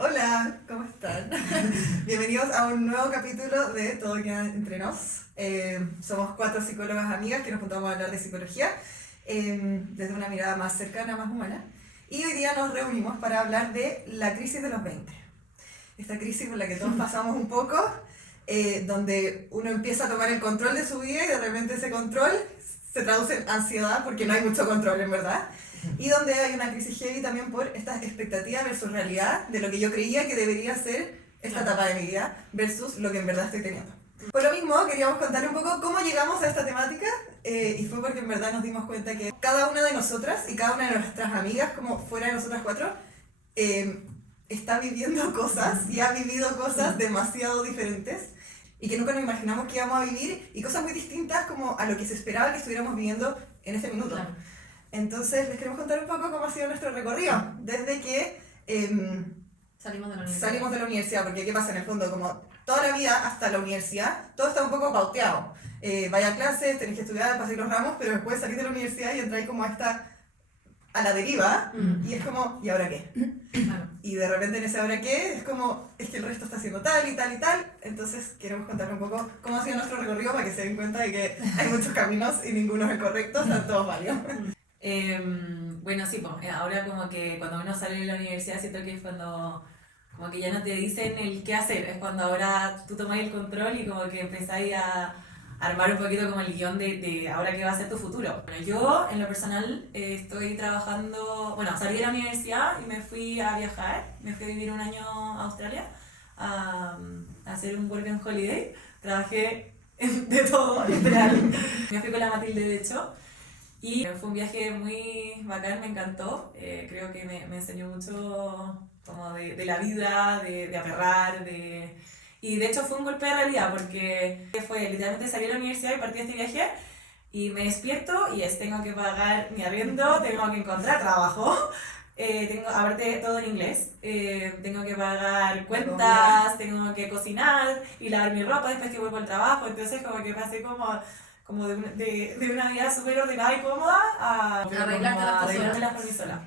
Hola, ¿cómo están? Bienvenidos a un nuevo capítulo de Todo queda entre nos. Somos 4 psicólogas amigas que nos juntamos a hablar de psicología desde una mirada más cercana, más humana. Y hoy día nos reunimos para hablar de la crisis de los 20. Esta crisis por la que todos pasamos un poco, donde uno empieza a tomar el control de su vida y de repente ese control se traduce en ansiedad porque no hay mucho control en verdad. Y donde hay una crisis heavy también por estas expectativas versus realidad de lo que yo creía que debería ser esta etapa de mi vida versus lo que en verdad estoy teniendo. Por lo mismo, queríamos contar un poco cómo llegamos a esta temática y fue porque en verdad nos dimos cuenta que cada una de nosotras y cada una de nuestras amigas, como fuera de nosotras 4, está viviendo cosas y ha vivido cosas demasiado diferentes y que nunca nos imaginamos que íbamos a vivir y cosas muy distintas como a lo que se esperaba que estuviéramos viviendo en este minuto. Claro. Entonces les queremos contar un poco cómo ha sido nuestro recorrido desde que salimos de la universidad, porque ¿qué pasa en el fondo? Como toda la vida hasta la universidad, todo está un poco pauteado. Vaya a clases, tenés que estudiar, pasar los ramos, pero después salís de la universidad y entráis como a la deriva, y es como, ¿y ahora qué? Y de repente en ese ahora qué, es como, es que el resto está haciendo tal y tal y tal, entonces queremos contar un poco cómo ha sido nuestro recorrido para que se den cuenta de que hay muchos caminos y ninguno es el correcto, están todos válidos. Bueno, sí, pues, ahora como que cuando uno sale de la universidad siento que es cuando como que ya no te dicen el qué hacer, es cuando ahora tú tomas el control y como que empezáis a armar un poquito como el guión de ahora qué va a ser tu futuro. Bueno, yo en lo personal estoy trabajando, bueno, salí de la universidad y me fui a viajar, me fui a vivir un año a Australia a hacer un work and holiday, trabajé de todo, literal. Me fui con la Matilde de hecho. Y fue un viaje muy bacán, me encantó, creo que me enseñó mucho como de la vida, de aferrar, y de hecho fue un golpe de realidad porque fue literalmente salí de la universidad y partí de este viaje y me despierto y tengo que pagar mi arriendo, tengo que encontrar trabajo, aparte todo en inglés, tengo que pagar cuentas, tengo que cocinar y lavar mi ropa después que vuelvo al trabajo, entonces como que pasé como de una vida súper ordenada y cómoda a arreglártelas por mí sola.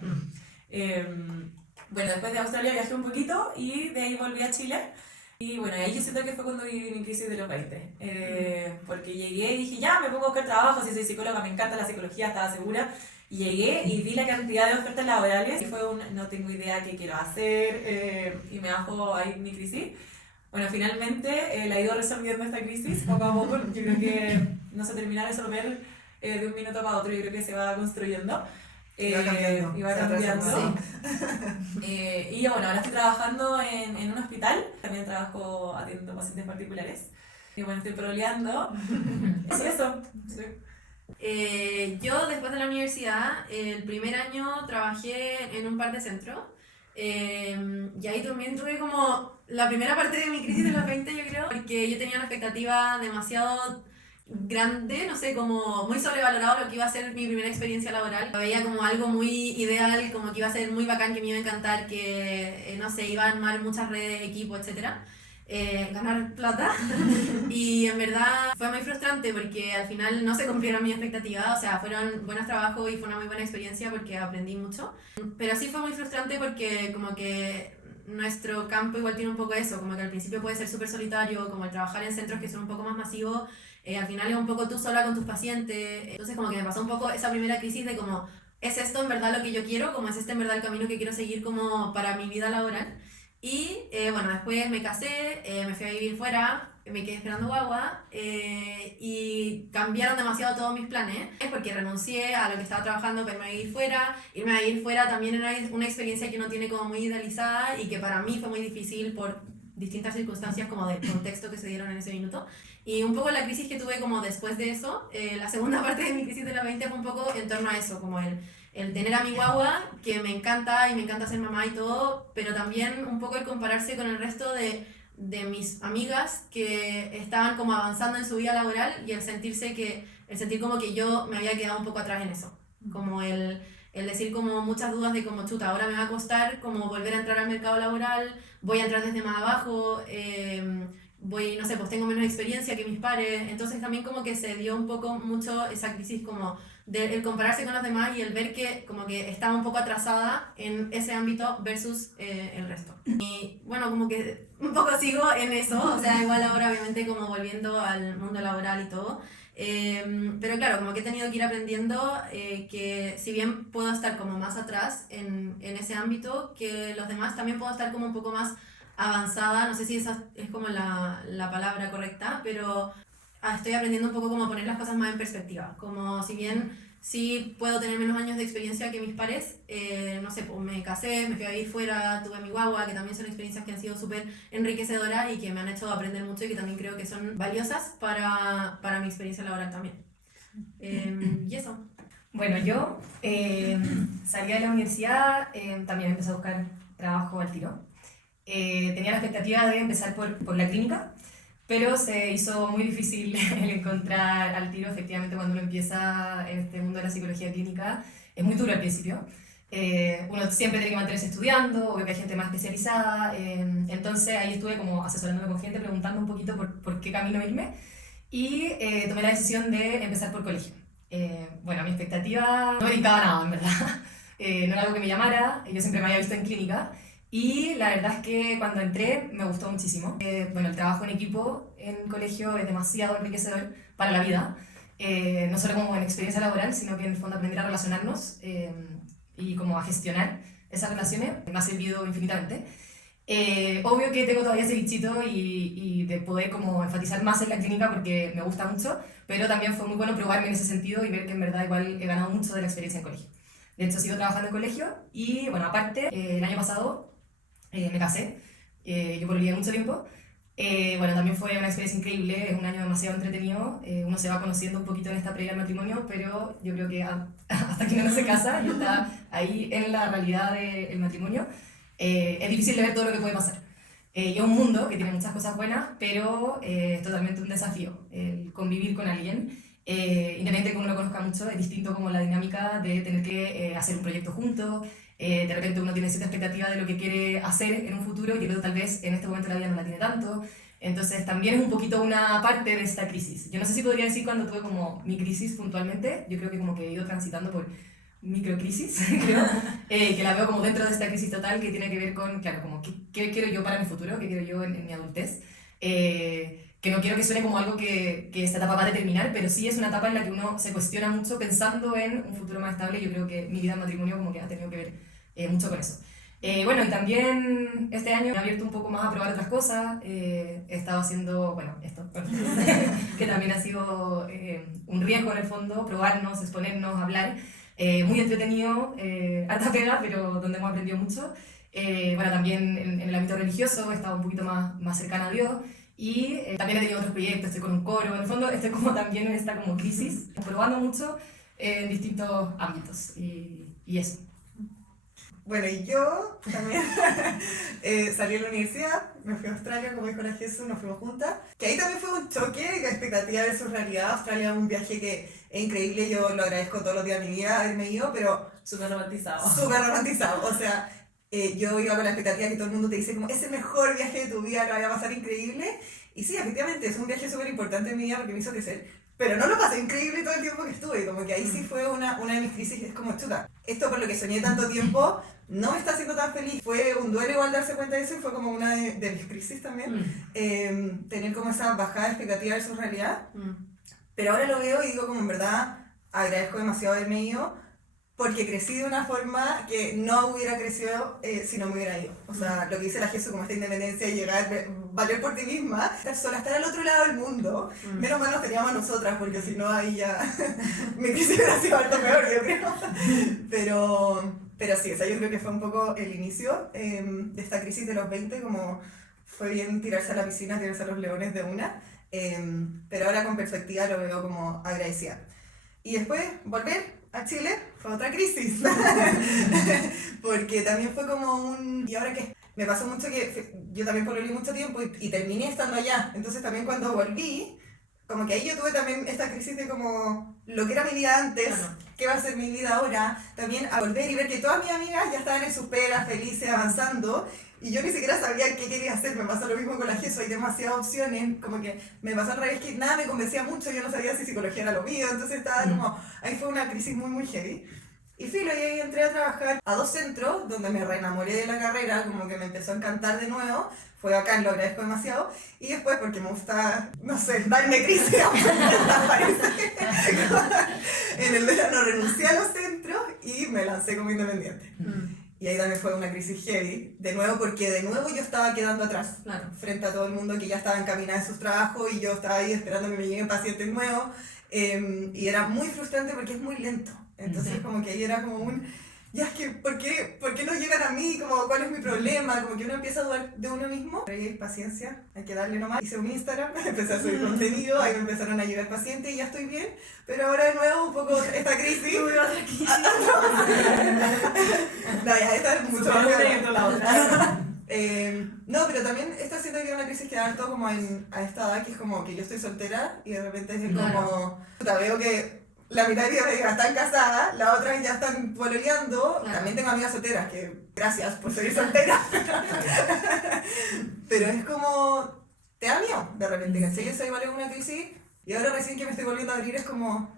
Bueno, después de Australia viajé un poquito y de ahí volví a Chile. Y bueno, ahí yo siento que fue cuando viví mi crisis de los 20. Porque llegué y dije, ya, me pongo a buscar trabajo, si soy psicóloga, me encanta la psicología, estaba segura. Y llegué y vi la cantidad de ofertas laborales y fue no tengo idea qué quiero hacer y me bajó ahí mi crisis. Bueno, finalmente la he ido resolviendo esta crisis poco a poco. Yo creo que no se termina de resolver de un minuto para otro, yo creo que se va construyendo. Y va cambiando. Sí. Y bueno, ahora estoy trabajando en un hospital, también trabajo atendiendo pacientes particulares. Y bueno, estoy proleando. Es eso. Sí. Yo después de la universidad, el primer año trabajé en un par de centros. Y ahí también tuve como la primera parte de mi crisis de los 20, yo creo, porque yo tenía una expectativa demasiado grande, no sé, como muy sobrevalorado lo que iba a ser mi primera experiencia laboral. Lo veía como algo muy ideal, como que iba a ser muy bacán, que me iba a encantar, que, no sé, iba a armar muchas redes, equipo, etcétera. Ganar plata y en verdad fue muy frustrante porque al final no se cumplieron mis expectativas, o sea, fueron buenos trabajos y fue una muy buena experiencia porque aprendí mucho, pero sí fue muy frustrante porque como que nuestro campo igual tiene un poco eso, como que al principio puede ser súper solitario, como el trabajar en centros que son un poco más masivos, al final es un poco tú sola con tus pacientes, entonces como que me pasó un poco esa primera crisis de como, ¿es esto en verdad lo que yo quiero? ¿Cómo es este en verdad el camino que quiero seguir como para mi vida laboral? Y bueno, después me casé, me fui a vivir fuera, me quedé esperando guagua y cambiaron demasiado todos mis planes. Es porque renuncié a lo que estaba trabajando para irme a vivir fuera. Irme a vivir fuera también era una experiencia que uno tiene como muy idealizada y que para mí fue muy difícil por distintas circunstancias como de contexto que se dieron en ese minuto. Y un poco la crisis que tuve como después de eso, la segunda parte de mi crisis de los 20 fue un poco en torno a eso, como el tener a mi guagua, que me encanta y me encanta ser mamá y todo, pero también un poco el compararse con el resto de mis amigas que estaban como avanzando en su vida laboral y el sentir como que yo me había quedado un poco atrás en eso, como el decir como muchas dudas de como chuta, ahora me va a costar como volver a entrar al mercado laboral, voy a entrar desde más abajo, voy, no sé, pues tengo menos experiencia que mis pares, entonces también como que se dio un poco mucho esa crisis como el compararse con los demás y el ver que como que estaba un poco atrasada en ese ámbito versus el resto. Y bueno, como que un poco sigo en eso, o sea, igual ahora obviamente como volviendo al mundo laboral y todo. Pero claro, como que he tenido que ir aprendiendo que si bien puedo estar como más atrás en ese ámbito que los demás, también puedo estar como un poco más avanzada, no sé si esa es como la palabra correcta, pero estoy aprendiendo un poco cómo poner las cosas más en perspectiva, como si bien sí puedo tener menos años de experiencia que mis pares, no sé, pues me casé, me fui a vivir fuera, tuve mi guagua, que también son experiencias que han sido súper enriquecedoras y que me han hecho aprender mucho y que también creo que son valiosas para mi experiencia laboral también. Y eso. Bueno, yo salí de la universidad, también empecé a buscar trabajo al tiro. Tenía la expectativa de empezar por la clínica, pero se hizo muy difícil el encontrar al tiro. Efectivamente, cuando uno empieza en este mundo de la psicología clínica, es muy duro al principio. Uno siempre tiene que mantenerse estudiando, obvio que hay gente más especializada, entonces ahí estuve como asesorándome con gente, preguntando un poquito por qué camino irme, y tomé la decisión de empezar por colegio. Bueno, mi expectativa no me indicaba nada, en verdad. No era algo que me llamara, yo siempre me había visto en clínica, y la verdad es que cuando entré me gustó muchísimo. Bueno, el trabajo en equipo en colegio es demasiado enriquecedor para la vida, no solo como en experiencia laboral, sino que en el fondo aprender a relacionarnos y como a gestionar esas relaciones me ha servido infinitamente. Obvio que tengo todavía ese bichito y de poder como enfatizar más en la clínica porque me gusta mucho, pero también fue muy bueno probarme en ese sentido y ver que en verdad igual he ganado mucho de la experiencia en colegio. De hecho, sigo trabajando en colegio y, bueno, aparte, el año pasado me casé, yo pololeé mucho tiempo. Bueno, también fue una experiencia increíble, es un año demasiado entretenido, uno se va conociendo un poquito en esta previa al matrimonio, pero yo creo que hasta que uno no se casa y está ahí en la realidad del matrimonio, es difícil de ver todo lo que puede pasar. Y es un mundo que tiene muchas cosas buenas, pero es totalmente un desafío el convivir con alguien. Independientemente de que uno lo conozca mucho, es distinto como la dinámica de tener que hacer un proyecto juntos. De repente uno tiene cierta expectativa de lo que quiere hacer en un futuro y el otro tal vez en este momento de la vida no la tiene tanto. Entonces también es un poquito una parte de esta crisis. Yo no sé si podría decir cuando tuve como mi crisis puntualmente, yo creo que como que he ido transitando por microcrisis, creo, que la veo como dentro de esta crisis total que tiene que ver con, claro, como qué quiero yo para mi futuro, qué quiero yo en mi adultez. Que no quiero que suene como algo que esta etapa va a determinar, pero sí es una etapa en la que uno se cuestiona mucho pensando en un futuro más estable. Yo creo que mi vida en matrimonio como que ha tenido que ver mucho con eso. Bueno, y también este año me he abierto un poco más a probar otras cosas. He estado haciendo, bueno, esto, que también ha sido un riesgo en el fondo, probarnos, exponernos, hablar. Muy entretenido, harta pega, pero donde hemos aprendido mucho. Bueno, también en el ámbito religioso he estado un poquito más cercana a Dios. Y también he tenido otros proyectos, estoy con un coro, en el fondo estoy como también en esta como crisis, probando mucho en distintos ámbitos y eso. Bueno, y yo también salí de la universidad, me fui a Australia, como dijo la Jesús, nos fuimos juntas. Que ahí también fue un choque de expectativa versus realidad. Australia es un viaje que es increíble, yo lo agradezco todos los días de mi vida haberme ido, pero Súper romantizado. súper romantizado. O sea, yo iba con la expectativa que todo el mundo te dice como es el mejor viaje de tu vida, lo vaya a pasar increíble. Y sí, efectivamente, es un viaje súper importante en mi vida porque me hizo crecer. Pero no lo pasé increíble todo el tiempo que estuve, como que ahí sí fue una de mis crisis, es como chuta. Esto por lo que soñé tanto tiempo no me está haciendo tan feliz. Fue un duelo igual darse cuenta de eso y fue como una de mis crisis también. Tener como esa bajada de expectativa versus realidad. Pero ahora lo veo y digo como en verdad agradezco demasiado haberme ido porque crecí de una forma que no hubiera crecido si no me hubiera ido. O sea, lo que dice la Jesús como esta independencia y llegar, valer por ti misma, estar sola, estar al otro lado del mundo. Menos mal nos teníamos a nosotras, porque si no ahí ya mi crisis hubiera sido algo peor, yo creo. Pero sí, o sea, yo creo que fue un poco el inicio de esta crisis de los 20, como fue bien tirarse a la piscina, tirarse a los leones de una. Pero ahora con perspectiva lo veo como agradecida. Y después volver a Chile fue otra crisis, porque también fue como ¿y ahora qué? Me pasó mucho que yo también pololeé mucho tiempo y terminé estando allá, entonces también cuando volví, como que ahí yo tuve también esta crisis de como lo que era mi vida antes, Claro. qué va a ser mi vida ahora, también a volver y ver que todas mis amigas ya estaban en sus pegas, felices, avanzando, y yo ni siquiera sabía qué quería hacer. Me pasó lo mismo con la GESO, hay demasiadas opciones, como que me pasó al revés, que nada me convencía mucho, yo no sabía si psicología era lo mío, entonces estaba como, ahí fue una crisis muy muy heavy. Y filo, y ahí entré a trabajar a 2 centros, donde me reenamoré de la carrera, como que me empezó a encantar de nuevo, fue bacán, lo agradezco demasiado, y después porque me gusta, no sé, darme crisis, parece. En el verano renuncié a los centros y me lancé como independiente. Y ahí también fue una crisis heavy, de nuevo porque de nuevo yo estaba quedando atrás, Claro. frente a todo el mundo que ya estaba encaminado en sus trabajos y yo estaba ahí esperando que me lleguen pacientes nuevos, y era muy frustrante porque es muy lento. Entonces como que ahí era como un, ya es que, ¿por qué no llegan a mí? Como, ¿cuál es mi problema? Como que uno empieza a dudar de uno mismo. Pero hay paciencia, hay que darle nomás. Hice un Instagram, empecé a subir contenido, ahí me empezaron a llegar pacientes y ya estoy bien. Pero ahora de nuevo un poco esta crisis. Tuve otra crisis. No, ya, esta es mucho más Superé grave. dentro la otra. No, pero también esta siento que es una crisis que da todo como a esta edad, que es como que yo estoy soltera y de repente es como, Claro. puta, veo que la mitad de mis amigas están casadas, las otras ya están pololeando. Claro. También tengo amigas solteras, que gracias por seguir soltera. Pero es como, te da miedo de repente, ¿cachai? Eso igual es una crisis y ahora recién que me estoy volviendo a abrir es como,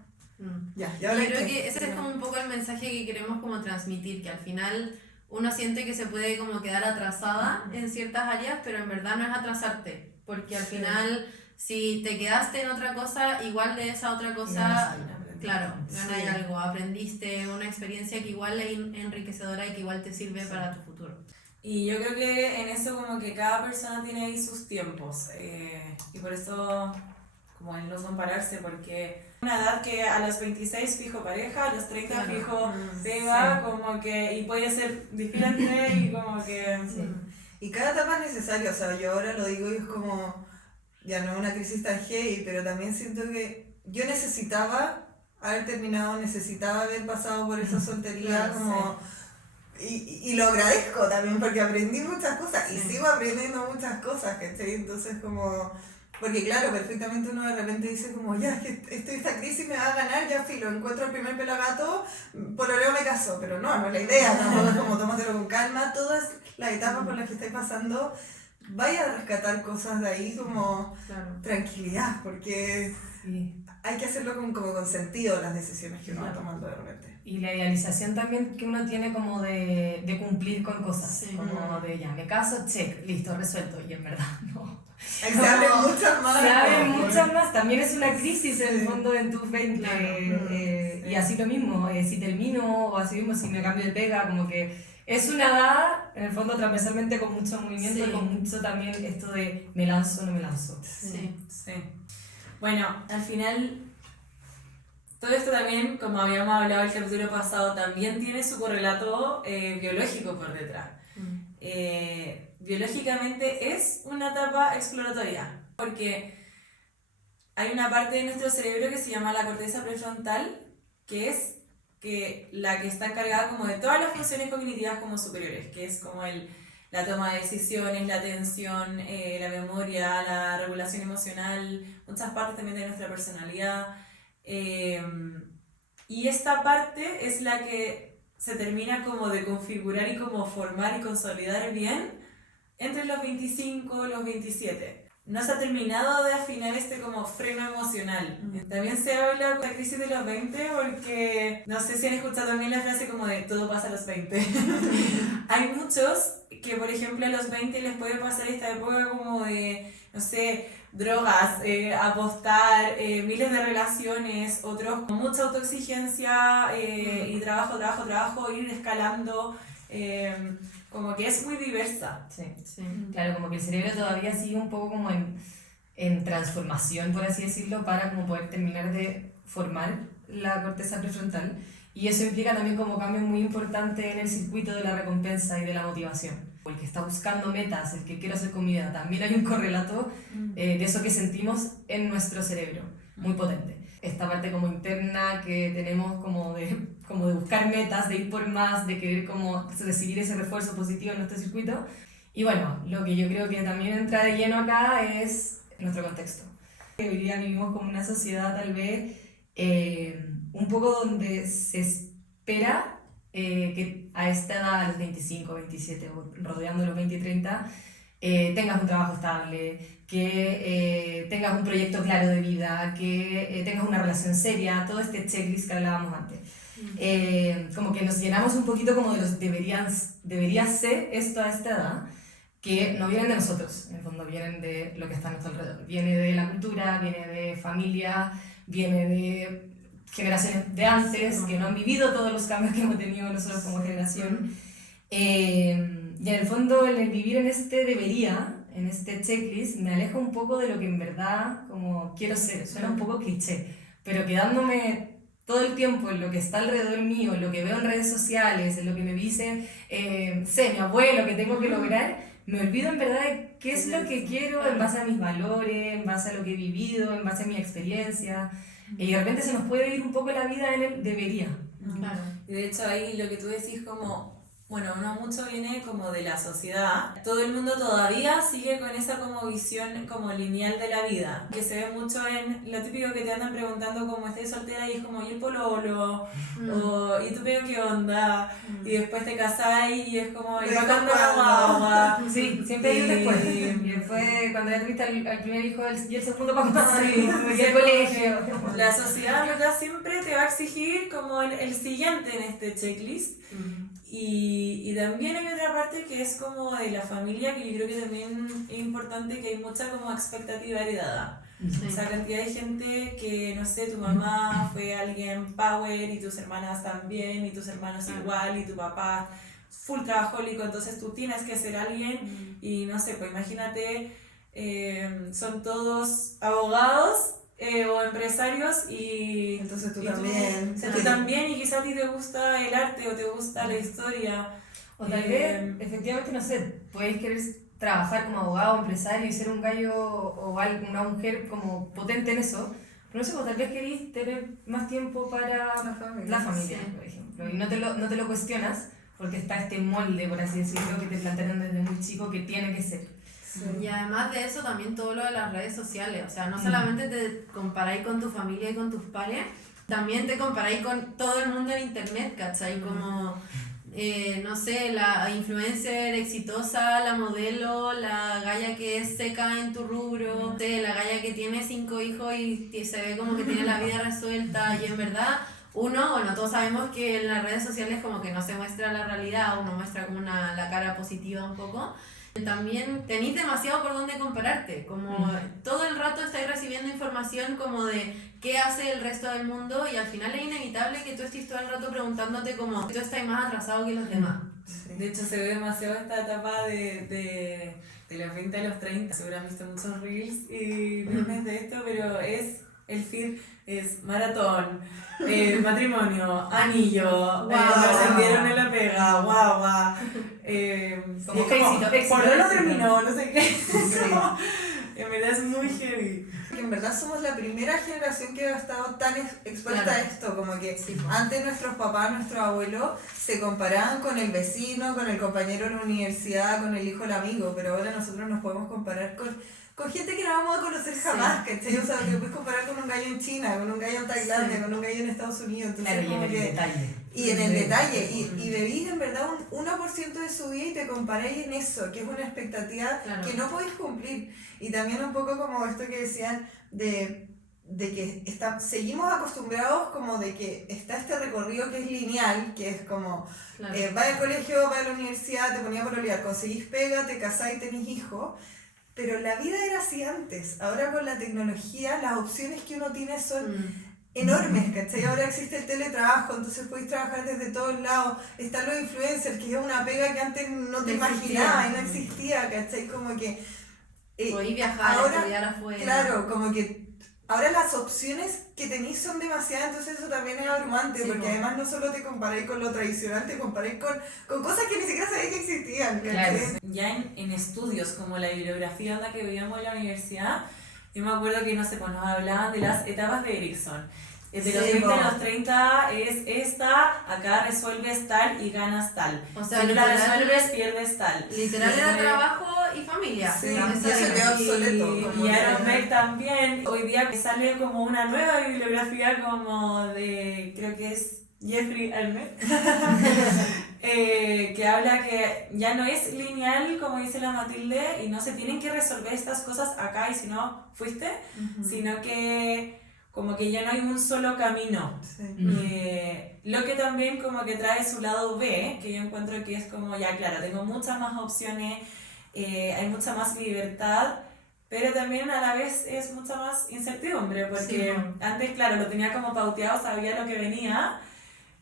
ya Yo ahora creo qué. que ese es como un poco el mensaje que queremos como transmitir, que al final uno siente que se puede como quedar atrasada en ciertas áreas, pero en verdad no es atrasarte, porque al Sí. final si te quedaste en otra cosa, igual de esa otra cosa, claro, ganas Sí. algo, aprendiste una experiencia que igual es enriquecedora y que igual te sirve para tu futuro. Y yo creo que en eso como que cada persona tiene ahí sus tiempos, y por eso como el no compararse, porque una edad que a los 26 fijo pareja, a los 30 Claro. fijo pega, Sí. como que, y puede ser diferente y como que... Y cada etapa es necesaria, o sea, yo ahora lo digo y es como, ya no es una crisis tan heavy, pero también siento que yo necesitaba haber terminado, necesitaba haber pasado por esa soltería, Claro, como... Y lo agradezco también porque aprendí muchas cosas y Sí. sigo aprendiendo muchas cosas, ¿cachai? Entonces como... Porque claro, perfectamente uno de repente dice como, ya, es que esta crisis me va a ganar, ya filo, encuentro el primer pelagato, pololeo me caso, pero no es la idea, tampoco es como tómatelo con calma, todas las etapas por las que estáis pasando, vaya a rescatar cosas de ahí como Claro. tranquilidad, porque Sí. hay que hacerlo con sentido las decisiones que uno va tomando de repente. Y la idealización también que uno tiene como de cumplir con cosas, Sí. como de ya, me caso, check, listo, resuelto, y en verdad no. Ahí se abren muchas más. Se abren como- muchas más, también es una crisis en el Sí. fondo en tus 20, Claro. Sí. y así lo mismo, si termino o así mismo si me cambio de pega, como que es una edad, en el fondo transversalmente con mucho movimiento Sí. y con mucho también esto de me lanzo o no me lanzo. Sí. Sí. Bueno, al final, todo esto también, como habíamos hablado el capítulo pasado, también tiene su correlato biológico por detrás. Biológicamente es una etapa exploratoria, porque hay una parte de nuestro cerebro que se llama la corteza prefrontal, que es la que está encargada como de todas las funciones cognitivas como superiores, que es como la toma de decisiones, la atención, la memoria, la regulación emocional, muchas partes también de nuestra personalidad. Y esta parte es la que se termina como de configurar y como formar y consolidar bien entre los 25 y los 27. No se ha terminado de afinar este como freno emocional. También se habla de la crisis de los 20 porque no sé si han escuchado también la frase como de todo pasa a los 20. Hay muchos que por ejemplo a los 20 les puede pasar esta época como de, no sé, drogas, apostar, miles de relaciones, otros con mucha autoexigencia y trabajo, ir escalando, como que es muy diversa. Sí. Sí. Claro, como que el cerebro todavía sigue un poco como en transformación, por así decirlo, para como poder terminar de formar la corteza prefrontal. Y eso implica también como cambios muy importantes en el circuito de la recompensa y de la motivación. El que está buscando metas, el que quiere hacer comida, también hay un correlato de eso que sentimos en nuestro cerebro, muy potente. Esta parte como interna que tenemos como de buscar metas, de ir por más, de querer como recibir ese refuerzo positivo en nuestro circuito. Y bueno, lo que yo creo que también entra de lleno acá es nuestro contexto. Hoy día vivimos como una sociedad tal vez un poco donde se espera que a esta edad, a los 25, 27, o rodeando los 20 y 30, tengas un trabajo estable, que tengas un proyecto claro de vida, que tengas una relación seria, todo este checklist que hablábamos antes. Como que nos llenamos un poquito como de los debería ser esto a esta edad, que no vienen de nosotros, en el fondo vienen de lo que está a nuestro alrededor. Viene de la cultura, viene de familia, viene de generaciones de antes, que no han vivido todos los cambios que hemos tenido nosotros como generación. Y en el fondo el vivir en este debería, en este checklist, me aleja un poco de lo que en verdad como quiero ser. Suena un poco cliché, pero quedándome todo el tiempo en lo que está alrededor mío, en lo que veo en redes sociales, en lo que me dice mi abuelo que tengo que lograr, me olvido en verdad de qué es lo que quiero en base a mis valores, en base a lo que he vivido, en base a mi experiencia. Y de repente se nos puede ir un poco la vida en el debería. Claro. Y de hecho ahí lo que tú decís como, bueno, no mucho viene como de la sociedad. Todo el mundo todavía sigue con esa como visión como lineal de la vida, que se ve mucho en lo típico que te andan preguntando como estás soltera y es como, ¿y el pololo? O, ¿y tú pero qué onda? Y después te casáis y es como, ¿y cuándo la guagua? Sí, siempre hay un después. Y después, cuando ya tuviste al primer hijo y el segundo papá, Sí, y el colegio. La sociedad, ¿verdad? Siempre te va a exigir como el siguiente en este checklist. Y también hay otra parte que es como de la familia, que yo creo que también es importante, que hay mucha como expectativa heredada. Sí. O sea, cantidad de gente que, no sé, tu mamá fue alguien power y tus hermanas también, y tus hermanos igual, y tu papá full trabajólico, entonces tú tienes que ser alguien y no sé, pues imagínate, son todos abogados o empresarios y Entonces tú y también. o sea, tú también, y quizás a ti te gusta el arte o te gusta la historia. O tal vez, efectivamente, no sé, puedes querer trabajar como abogado, empresario y ser un gallo o una mujer como potente en eso, pero no sé, pues tal vez querís tener más tiempo para la familia, sí. por ejemplo, y no te lo cuestionas porque está este molde, por así decirlo, que te plantearon desde muy chico que tiene que ser. Y además de eso también todo lo de las redes sociales, o sea, no solamente te comparáis con tu familia y con tus pares, también te comparáis con todo el mundo en internet, ¿cachai? Como, no sé, la influencer exitosa, la modelo, la galla que es seca en tu rubro, no sé, la galla que tiene 5 hijos y se ve como que tiene la vida resuelta y en verdad... bueno, todos sabemos que en las redes sociales como que no se muestra la realidad, uno muestra como la cara positiva un poco. También tenéis demasiado por dónde compararte, como todo el rato estáis recibiendo información como de qué hace el resto del mundo y al final es inevitable que tú estés todo el rato preguntándote como tú estás más atrasado que los demás. Sí. De hecho, se ve demasiado esta etapa de los 20 a los 30. Seguro han visto muchos reels y memes de esto, pero es el feed es maratón, matrimonio, anillo, Wow. ascendieron en la pega, guagua. Como y es éxito, ¿por qué no éxito. terminó? No sé qué. En verdad es muy heavy. Que en verdad somos la primera generación que ha estado tan expuesta a esto, como que antes nuestros papás, nuestros abuelos se comparaban con el vecino, con el compañero de la universidad, con el hijo del amigo, pero ahora nosotros nos podemos comparar con gente que no vamos a conocer jamás, ¿cachai? O sea, te puedes comparar con un gallo en China, con un gallo en Tailandia, con un gallo en Estados Unidos. Entonces, Claro, y en como el que, detalle. y en el detalle, y vivís en verdad un 1% de su vida y te comparáis en eso, que es una expectativa que no podéis cumplir. Y también un poco como esto que decían de que seguimos acostumbrados como de que está este recorrido que es lineal, que es como, vas al colegio, vas a la universidad, te ponías por olvidar, conseguís pega, te casás y tenés hijos. Pero la vida era así antes. Ahora con la tecnología las opciones que uno tiene son enormes, ¿cachai? Ahora existe el teletrabajo, entonces podéis trabajar desde todos lados. Están los influencers, que es una pega que antes no te imaginabas y no existía, ¿cachai? Como que... podéis viajar, ahora, estudiar afuera. Claro, como que ahora las opciones que tenéis son demasiadas, entonces eso también es abrumante, Sí, porque además no solo te comparáis con lo tradicional, te comparáis con cosas que ni siquiera sabéis que existían, ¿cachai? Claro. Ya en estudios como la bibliografía que veíamos en la universidad, yo me acuerdo que, no sé, pues nos hablaban de las etapas de Erickson. De los 20 a los 30 es esta, acá resuelves tal y ganas tal. O sea, si no la literal- resuelves, pierdes tal. Literal era trabajo y familia. Sí, ¿no? y eso queda obsoleto. Y Aaron Beck también. Hoy día sale como una nueva bibliografía como de, creo que es Jeffrey Almet, que habla que ya no es lineal, como dice la Matilde, y no se tienen que resolver estas cosas acá y si no fuiste, sino que como que ya no hay un solo camino. Sí. Lo que también como que trae su lado B, que yo encuentro que es como, ya claro, tengo muchas más opciones, hay mucha más libertad, pero también a la vez es mucha más incertidumbre, porque antes, claro, lo tenía como pauteado, sabía lo que venía,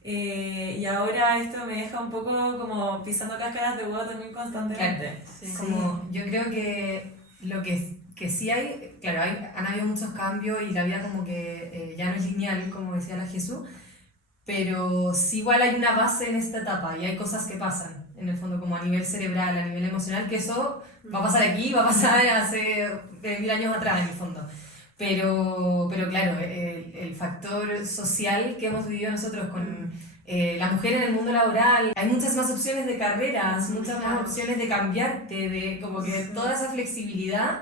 y ahora esto me deja un poco como pisando cáscaras de huevo también constantemente. Sí. Como, yo creo que lo que sí hay, claro, han habido muchos cambios y la vida como que ya no es lineal, como decía la Jesús, pero sí igual hay una base en esta etapa y hay cosas que pasan, en el fondo, como a nivel cerebral, a nivel emocional, que eso va a pasar aquí, va a pasar hace 1000 años atrás, en el fondo. Pero claro, el factor social que hemos vivido nosotros con la mujer en el mundo laboral, hay muchas más opciones de carreras, muchas más opciones de cambiarte, de como que toda esa flexibilidad,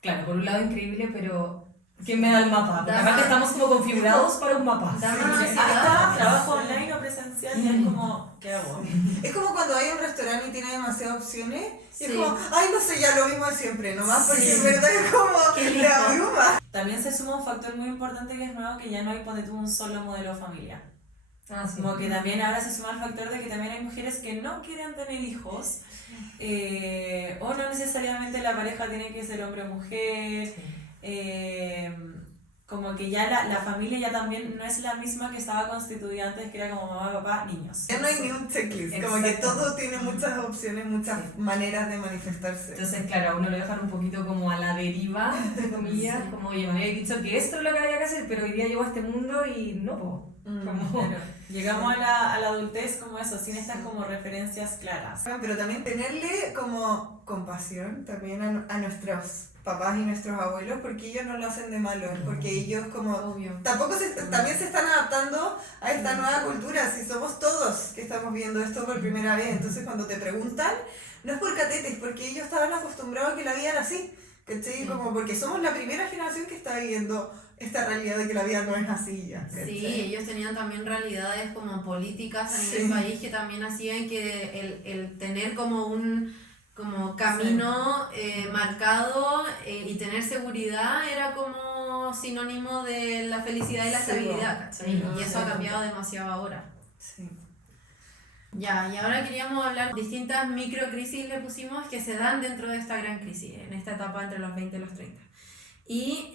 claro, por un lado increíble, pero ¿quién me da el mapa? Porque aparte estamos como configurados para un mapa. Trabajo online o presencial y es como, ¿qué hago? Es como cuando hay un restaurante y tiene demasiadas opciones, y es Sí. como, ay, no sé, ya lo mismo de siempre, nomás, porque Sí. en verdad es como, Qué lindo. le abruma. También se suma un factor muy importante que es nuevo, que ya no hay, ponte tú, un solo modelo de familia. Ah, sí. Como que también ahora se suma el factor de que también hay mujeres que no quieren tener hijos, o no necesariamente la pareja tiene que ser hombre o mujer, como que ya la familia ya también no es la misma que estaba constituida antes, que era como mamá, papá, niños. Ya no hay ni un checklist, como que todo tiene muchas opciones, muchas maneras de manifestarse. Entonces, claro, a uno lo dejan un poquito como a la deriva, entre comillas, como, oye, me había dicho que esto es lo que había que hacer, pero hoy día llego a este mundo y no, po. Como, Claro. Llegamos a la adultez como eso, sin estas como referencias claras. Pero también tenerle como compasión también a nuestros papás y nuestros abuelos, porque ellos no lo hacen de malo, porque ellos como Obvio. también se están adaptando a esta nueva cultura, si somos todos que estamos viendo esto por primera vez, entonces cuando te preguntan, no es por catetes, porque ellos estaban acostumbrados a que la vida era así, ¿cachai? Como porque somos la primera generación que está viviendo esta realidad de que la vida no es así ya, ¿cachai? Sí, ellos tenían también realidades como políticas a nivel Sí. país que también hacían que el tener como un como camino marcado y tener seguridad era como sinónimo de la felicidad y la Sí, estabilidad, ¿cachai? sí, Y eso ha sí. cambiado demasiado ahora. Sí. Ya, y ahora queríamos hablar de distintas microcrisis le pusimos que se dan dentro de esta gran crisis, en esta etapa entre los 20 y los 30. Y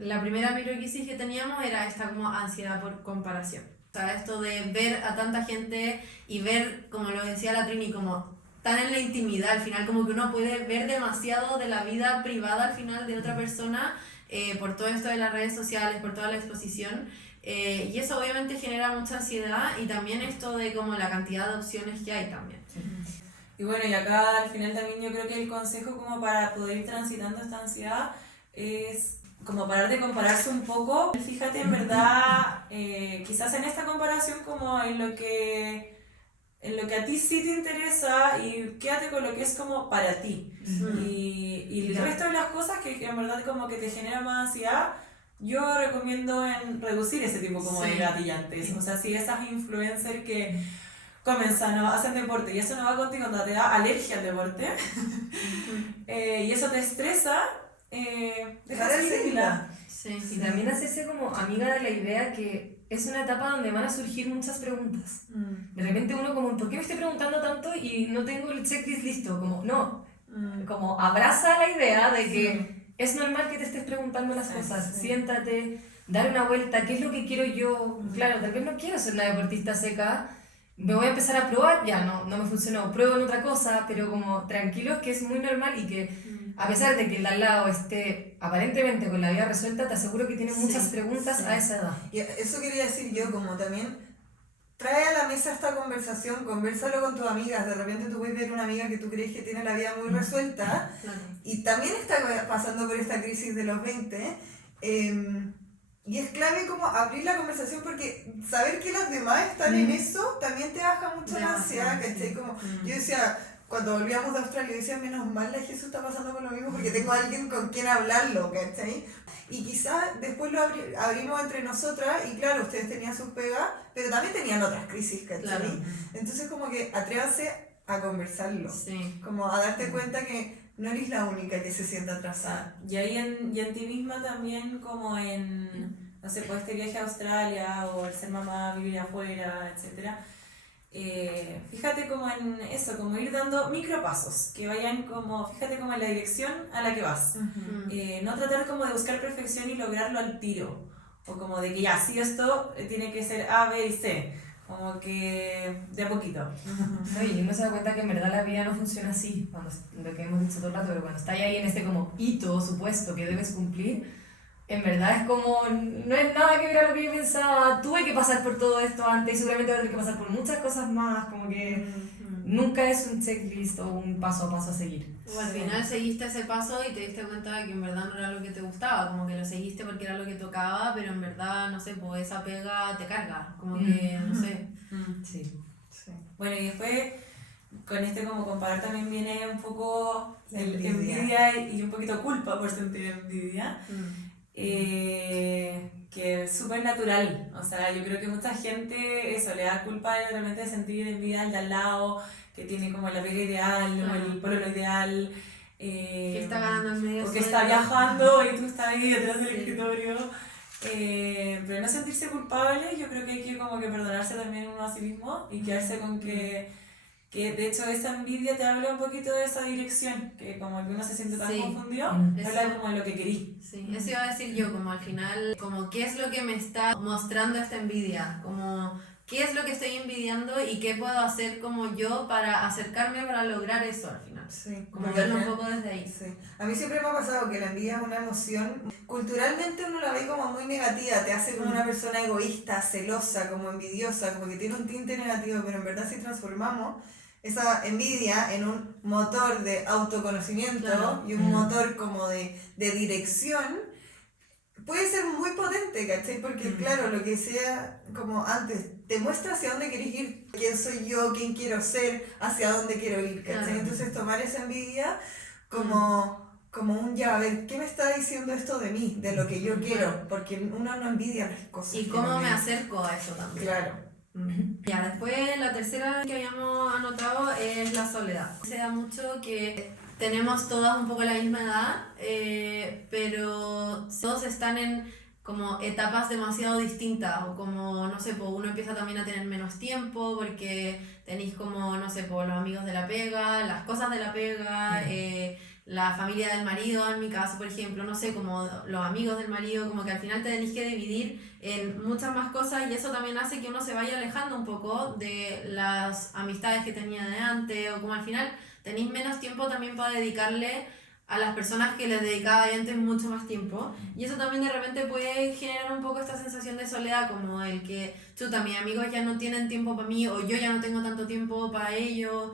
la primera microcrisis que teníamos era esta como ansiedad por comparación. O sea, esto de ver a tanta gente y ver, como lo decía la Trini, como tan en la intimidad, al final como que uno puede ver demasiado de la vida privada al final de otra persona por todo esto de las redes sociales, por toda la exposición. Y eso obviamente genera mucha ansiedad y también esto de como la cantidad de opciones que hay también. Y bueno, y acá al final también yo creo que el consejo como para poder ir transitando esta ansiedad es como parar de compararse un poco. Fíjate en verdad, quizás en esta comparación como en lo que a ti sí te interesa y quédate con lo que es como para ti. Y el resto de las cosas que en verdad como que te genera más ansiedad, yo recomiendo en reducir ese tipo como de gatillantes. O sea, si esas influencers que comienzan, ¿no? Hacen deporte y eso no va contigo cuando te da alergia al deporte y eso te estresa, deja de seguirla. Sí, y también hacerse como amiga de la idea que es una etapa donde van a surgir muchas preguntas. De repente uno como, ¿por qué me estoy preguntando tanto y no tengo el checklist listo? Como, no, como abraza la idea de que es normal que te estés preguntando las cosas. Siéntate, dar una vuelta, ¿qué es lo que quiero yo? Claro, tal vez no quiero ser una deportista seca, me voy a empezar a probar, ya no me funcionó, pruebo en otra cosa, pero como tranquilos que es muy normal y que a pesar de que el de al lado esté aparentemente con la vida resuelta, te aseguro que tiene muchas preguntas a esa edad. Y eso quería decir yo, como también trae a la mesa esta conversación, conversalo con tus amigas, de repente tú puedes ver una amiga que tú crees que tiene la vida muy resuelta y también está pasando por esta crisis de los 20, y es clave como abrir la conversación porque saber que los demás están en eso también te baja mucho la ansiedad, ¿cachai? Como yo decía, cuando volvíamos de Australia, yo decía, menos mal la Jesús está pasando por lo mismo porque tengo a alguien con quien hablarlo, ¿cachai? Y quizás después lo abrimos entre nosotras y claro, ustedes tenían sus pegas, pero también tenían otras crisis, ¿cachai? Claro. Entonces como que atrévase a conversarlo, Sí. como a darte cuenta que no eres la única que se siente atrasada. Y ahí en ti misma también, como en, no sé, pues este viaje a Australia o el ser mamá, vivir afuera, etcétera. Fíjate como en eso, como ir dando micropasos, que vayan como, fíjate como en la dirección a la que vas. No tratar como de buscar perfección y lograrlo al tiro, o como de que ya, sí, esto tiene que ser A, B y C, como que de a poquito. No, y uno se da cuenta que en verdad la vida no funciona así, cuando, lo que hemos dicho todo el rato, pero cuando estás ahí en este como hito supuesto que debes cumplir, en verdad es como, no es nada que ver a lo que yo pensaba, tuve que pasar por todo esto antes y seguramente voy a tener que pasar por muchas cosas más, como que nunca es un checklist o un paso a paso a seguir. O al final seguiste ese paso y te diste cuenta de que en verdad no era lo que te gustaba, como que lo seguiste porque era lo que tocaba, pero en verdad, no sé, pues esa pega te carga, como que, no sé. Sí. Sí. Bueno, y después con este como comparar también viene un poco Envidia. envidia y un poquito culpa por sentir envidia. Que es súper natural, o sea, yo creo que mucha gente eso le da culpa realmente de sentir envidia al de al lado, que tiene como la pega ideal o el pololo ideal, Que está ganando el medio o que sueldo. está viajando y tú estás ahí detrás del Sí. escritorio, pero no sentirse culpable, yo creo que hay que como que perdonarse también uno a sí mismo y quedarse con que de hecho esa envidia te habla un poquito de esa dirección, que como que uno se siente tan Sí. confundido, Eso. habla como de lo que querí. Sí, eso iba a decir yo, como al final, como qué es lo que me está mostrando esta envidia, como qué es lo que estoy envidiando y qué puedo hacer como yo para acercarme para lograr eso al final. Sí, Como porque verlo al un final- poco desde ahí. Sí. A mí siempre me ha pasado que la envidia es una emoción, culturalmente uno la ve como muy negativa, te hace como una persona egoísta, celosa, como envidiosa, como que tiene un tinte negativo, pero en verdad si transformamos esa envidia en un motor de autoconocimiento Claro. y un motor como de dirección, puede ser muy potente, ¿cachai? Porque claro, lo que sea como antes, te muestra hacia dónde quieres ir, quién soy yo, quién quiero ser, hacia dónde quiero ir, ¿cachai? Claro. Entonces tomar esa envidia como un ya, a ver, ¿qué me está diciendo esto de mí, de lo que yo quiero? Porque uno no envidia las cosas. Y que cómo no me quiere. acerco a eso también. Claro. Ya, después la tercera que habíamos anotado es la soledad. Se da mucho que tenemos todas un poco la misma edad, pero todos están en como etapas demasiado distintas o como, no sé, pues uno empieza también a tener menos tiempo porque tenéis como, no sé, pues los amigos de la pega, las cosas de la pega, la familia del marido, en mi caso, por ejemplo, no sé, como los amigos del marido, como que al final te tenéis que dividir en muchas más cosas y eso también hace que uno se vaya alejando un poco de las amistades que tenía de antes o como al final tenéis menos tiempo también para dedicarle a las personas que les dedicaba de antes mucho más tiempo y eso también de repente puede generar un poco esta sensación de soledad como el que chuta, mis amigos ya no tienen tiempo para mí o yo ya no tengo tanto tiempo para ellos,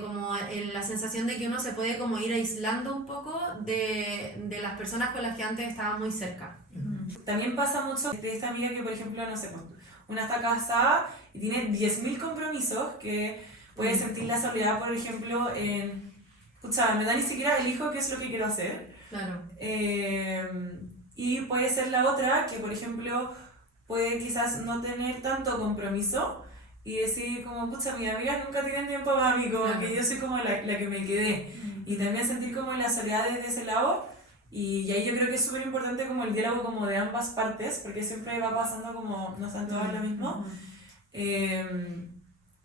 como la sensación de que uno se puede como ir aislando un poco de las personas con las que antes estaba muy cerca. También pasa mucho de esta amiga que, por ejemplo, no sé, pues, una está casada y tiene 10.000 compromisos, que puede sentir la soledad, por ejemplo, en, pucha, me da ni siquiera elijo qué es lo que quiero hacer. Claro. Y puede ser la otra que, por ejemplo, puede quizás no tener tanto compromiso y decir como, pucha, mis amigas nunca tienen tiempo para mí, como Claro. que yo soy como la que me quedé. Y también sentir como la soledad desde ese lado. Y ahí yo creo que es súper importante como el diálogo como de ambas partes, porque siempre va pasando como no están todas lo mismo.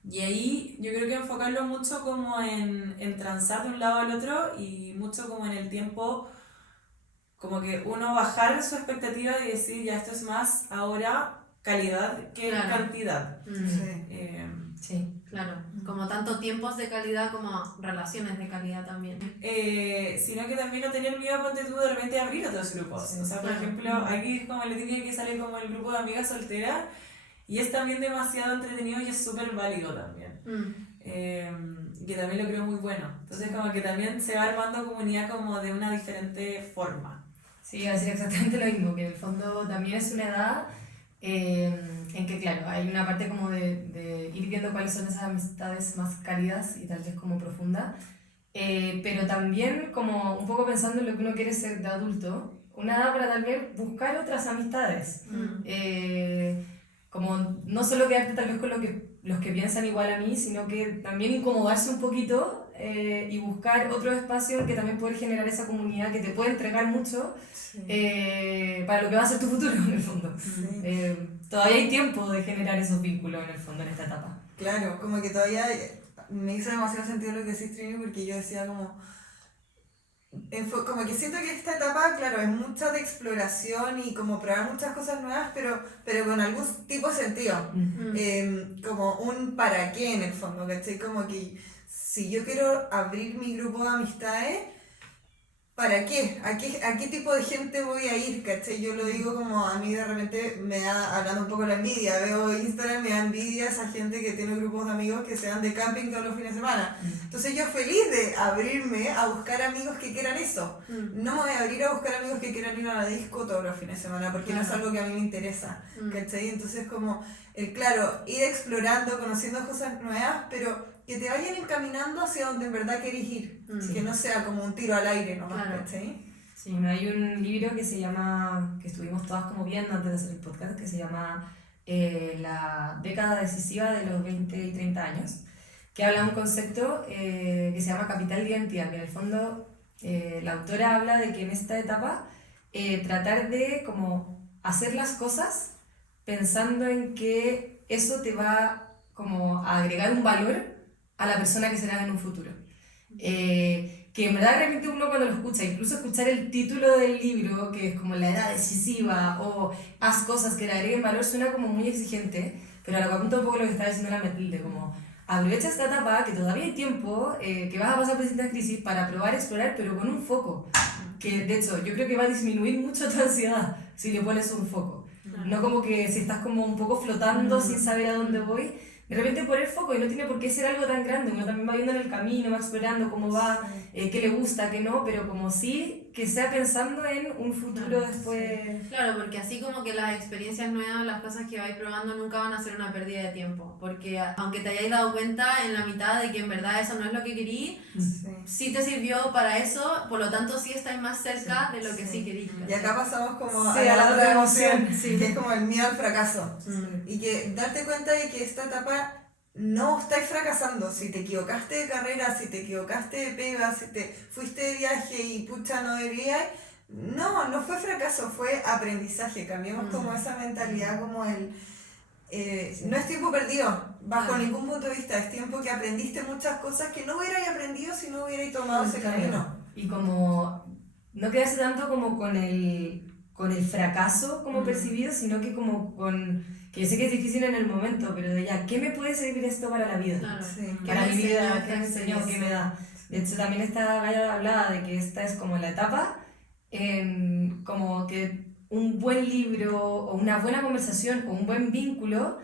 Y ahí yo creo que enfocarlo mucho como en transar de un lado al otro y mucho como en el tiempo, como que uno bajar su expectativa y decir ya esto es más ahora calidad que Claro. cantidad. Sí. Sí. Claro, como tanto tiempos de calidad como relaciones de calidad también. Sino que también no tener miedo, ponte tú de repente a abrir otros grupos. Sí, O sea, por claro. ejemplo, aquí es como le dije que sale como el grupo de amigas solteras y es también demasiado entretenido y es súper válido también. Que también lo creo muy bueno. Entonces como que también se va armando comunidad como de una diferente forma. Sí, iba a decir exactamente lo mismo, que en el fondo también es una edad en que, claro, hay una parte como de ir viendo cuáles son esas amistades más cálidas y tal vez como profundas, pero también como un poco pensando en lo que uno quiere ser de adulto, una edad para tal vez buscar otras amistades. Como no solo quedarte tal vez con los que piensan igual a mí, sino que también incomodarse un poquito y buscar otro espacio en que también poder generar esa comunidad que te puede entregar mucho para lo que va a ser tu futuro en el fondo. Todavía hay tiempo de generar esos vínculos en el fondo en esta etapa. Claro, como que todavía me hizo demasiado sentido lo que decís, Trini, porque yo decía como que siento que esta etapa, claro, es mucha de exploración y como probar muchas cosas nuevas, pero con algún tipo de sentido. Como un para qué en el fondo, ¿cachai? Como que si yo quiero abrir mi grupo de amistades, ¿para qué? ¿A qué tipo de gente voy a ir? ¿Cachai? Yo lo digo como a mí de repente me da, hablando un poco de la envidia, veo Instagram, me da envidia esa gente que tiene grupos de amigos que se van de camping todos los fines de semana. Entonces yo feliz de abrirme a buscar amigos que quieran eso. No me voy a abrir a buscar amigos que quieran ir a la disco todos los fines de semana porque no es algo que a mí me interesa. ¿Cachai? Entonces como, claro, ir explorando, conociendo cosas nuevas, pero que te vayan encaminando hacia donde en verdad querés ir, que no sea como un tiro al aire nomás, ¿cachai? Sí, hay un libro que se llama, que estuvimos todas como viendo antes de hacer el podcast, que se llama La década decisiva de los 20 y 30 años, que habla de un concepto que se llama capital de identidad, que en el fondo la autora habla de que en esta etapa tratar de como hacer las cosas pensando en que eso te va como a agregar un valor a la persona que serás en un futuro. Que en verdad realmente uno cuando lo escucha, incluso escuchar el título del libro, que es como la edad decisiva o haz cosas que le agreguen valor, suena como muy exigente, pero a lo que apunta un poco lo que estaba diciendo la Matilde, como aprovecha esta etapa, que todavía hay tiempo, que vas a pasar por distintas crisis para probar, explorar, pero con un foco, que de hecho yo creo que va a disminuir mucho tu ansiedad si le pones un foco. No como que si estás como un poco flotando sin saber a dónde voy, de repente poner foco, y no tiene por qué ser algo tan grande, uno también va viendo en el camino, va explorando cómo va, qué le gusta, qué no, pero como sí que sea pensando en un futuro después. Claro, porque así como que las experiencias nuevas, las cosas que vais probando nunca van a ser una pérdida de tiempo, porque aunque te hayáis dado cuenta en la mitad de que en verdad eso no es lo que querí, sí te sirvió para eso, por lo tanto sí estáis más cerca de lo que sí querías. Y acá pasamos como a la otra emoción, que es como el miedo al fracaso. Y que darte cuenta de que esta etapa no estáis fracasando. Si te equivocaste de carrera, si te equivocaste de pega, si te fuiste de viaje y pucha no debías, no fue fracaso, fue aprendizaje. Cambiamos como esa mentalidad, como no es tiempo perdido, bajo ningún punto de vista, es tiempo que aprendiste muchas cosas que no hubierais aprendido si no hubierais tomado ese camino. Y como no quedarse tanto como con el fracaso como percibido, sino que como con, que yo sé que es difícil en el momento, pero de ya, ¿qué me puede servir esto para la vida? Claro. Para mi vida, ¿qué me enseñó? ¿Qué me da? De hecho, también esta Gaia hablaba de que esta es como la etapa en como que un buen libro o una buena conversación o un buen vínculo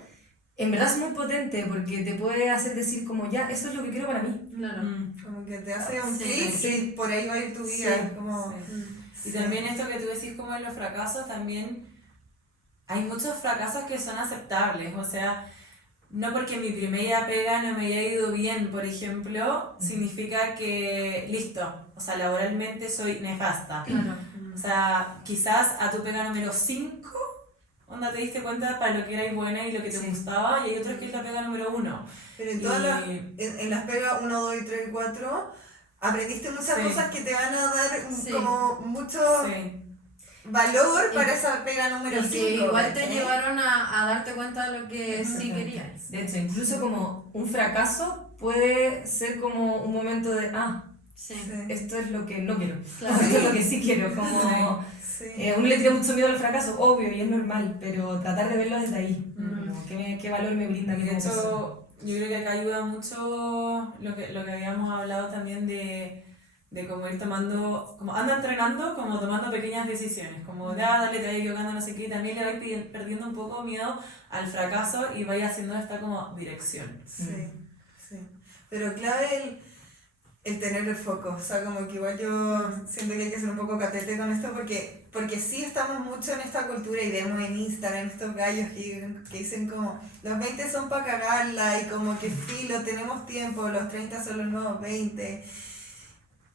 en verdad es muy potente porque te puede hacer decir como ya, eso es lo que quiero para mí. Claro. Como que te hace un clic y por ahí va a ir tu vida. Y también esto que tú decís como en los fracasos, también hay muchos fracasos que son aceptables, o sea, no porque mi primera pega no me haya ido bien, por ejemplo, significa que, listo, o sea, laboralmente soy nefasta. Claro. O sea, quizás a tu pega número 5, onda te diste cuenta para lo que eras buena y lo que te gustaba, y hay otros que es la pega número 1. Pero en las pegas 1, 2, 3, 4, aprendiste muchas cosas que te van a dar como mucho valor para esa pega número 5. Que igual te llevaron a darte cuenta de lo que sí querías. De hecho, incluso como un fracaso puede ser como un momento de, esto es lo que no quiero, esto es lo que sí quiero, como uno le tiene mucho miedo al fracaso, obvio, y es normal, pero tratar de verlo desde ahí, como, ¿qué valor me brinda? De hecho, yo creo que acá ayuda mucho lo que habíamos hablado también de como ir tomando, como anda entrenando, como tomando pequeñas decisiones, como dale, te vas equivocando, no sé qué, y también le vais perdiendo un poco miedo al fracaso y vais haciendo esta como dirección. Sí. Pero clave el tener el foco. O sea, como que igual yo siento que hay que ser un poco catete con esto porque sí estamos mucho en esta cultura y vemos en Instagram estos gallos que dicen como los 20 son para cagarla y como que filo, tenemos tiempo, los 30 son los nuevos 20.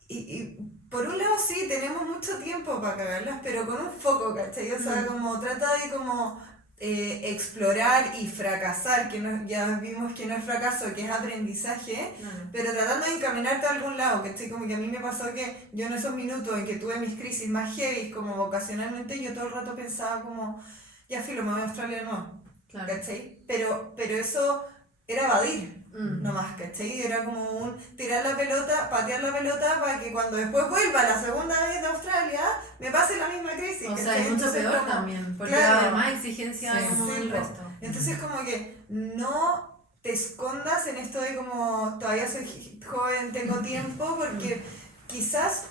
Y por un lado sí, tenemos mucho tiempo para cagarlas, pero con un foco, ¿cachai? O sea, como trata de como explorar y fracasar, que no, ya vimos que no es fracaso, que es aprendizaje, pero tratando de encaminarte a algún lado, ¿cachai? Como que a mí me pasó que yo en esos minutos en que tuve mis crisis más heavy, como vocacionalmente, yo todo el rato pensaba como, ya filo, me voy a Australia de nuevo, Claro. ¿cachai? Pero eso era evadir. Nomás, ¿cachai? Era como un tirar la pelota, patear la pelota para que cuando después vuelva la segunda vez de Australia me pase la misma crisis. O sea, ¿cachai? es mucho Entonces, peor como, también, porque claro. además exigencia Sí, como sí, el po. resto. Entonces como que no te escondas en esto de como todavía soy joven, tengo tiempo, porque quizás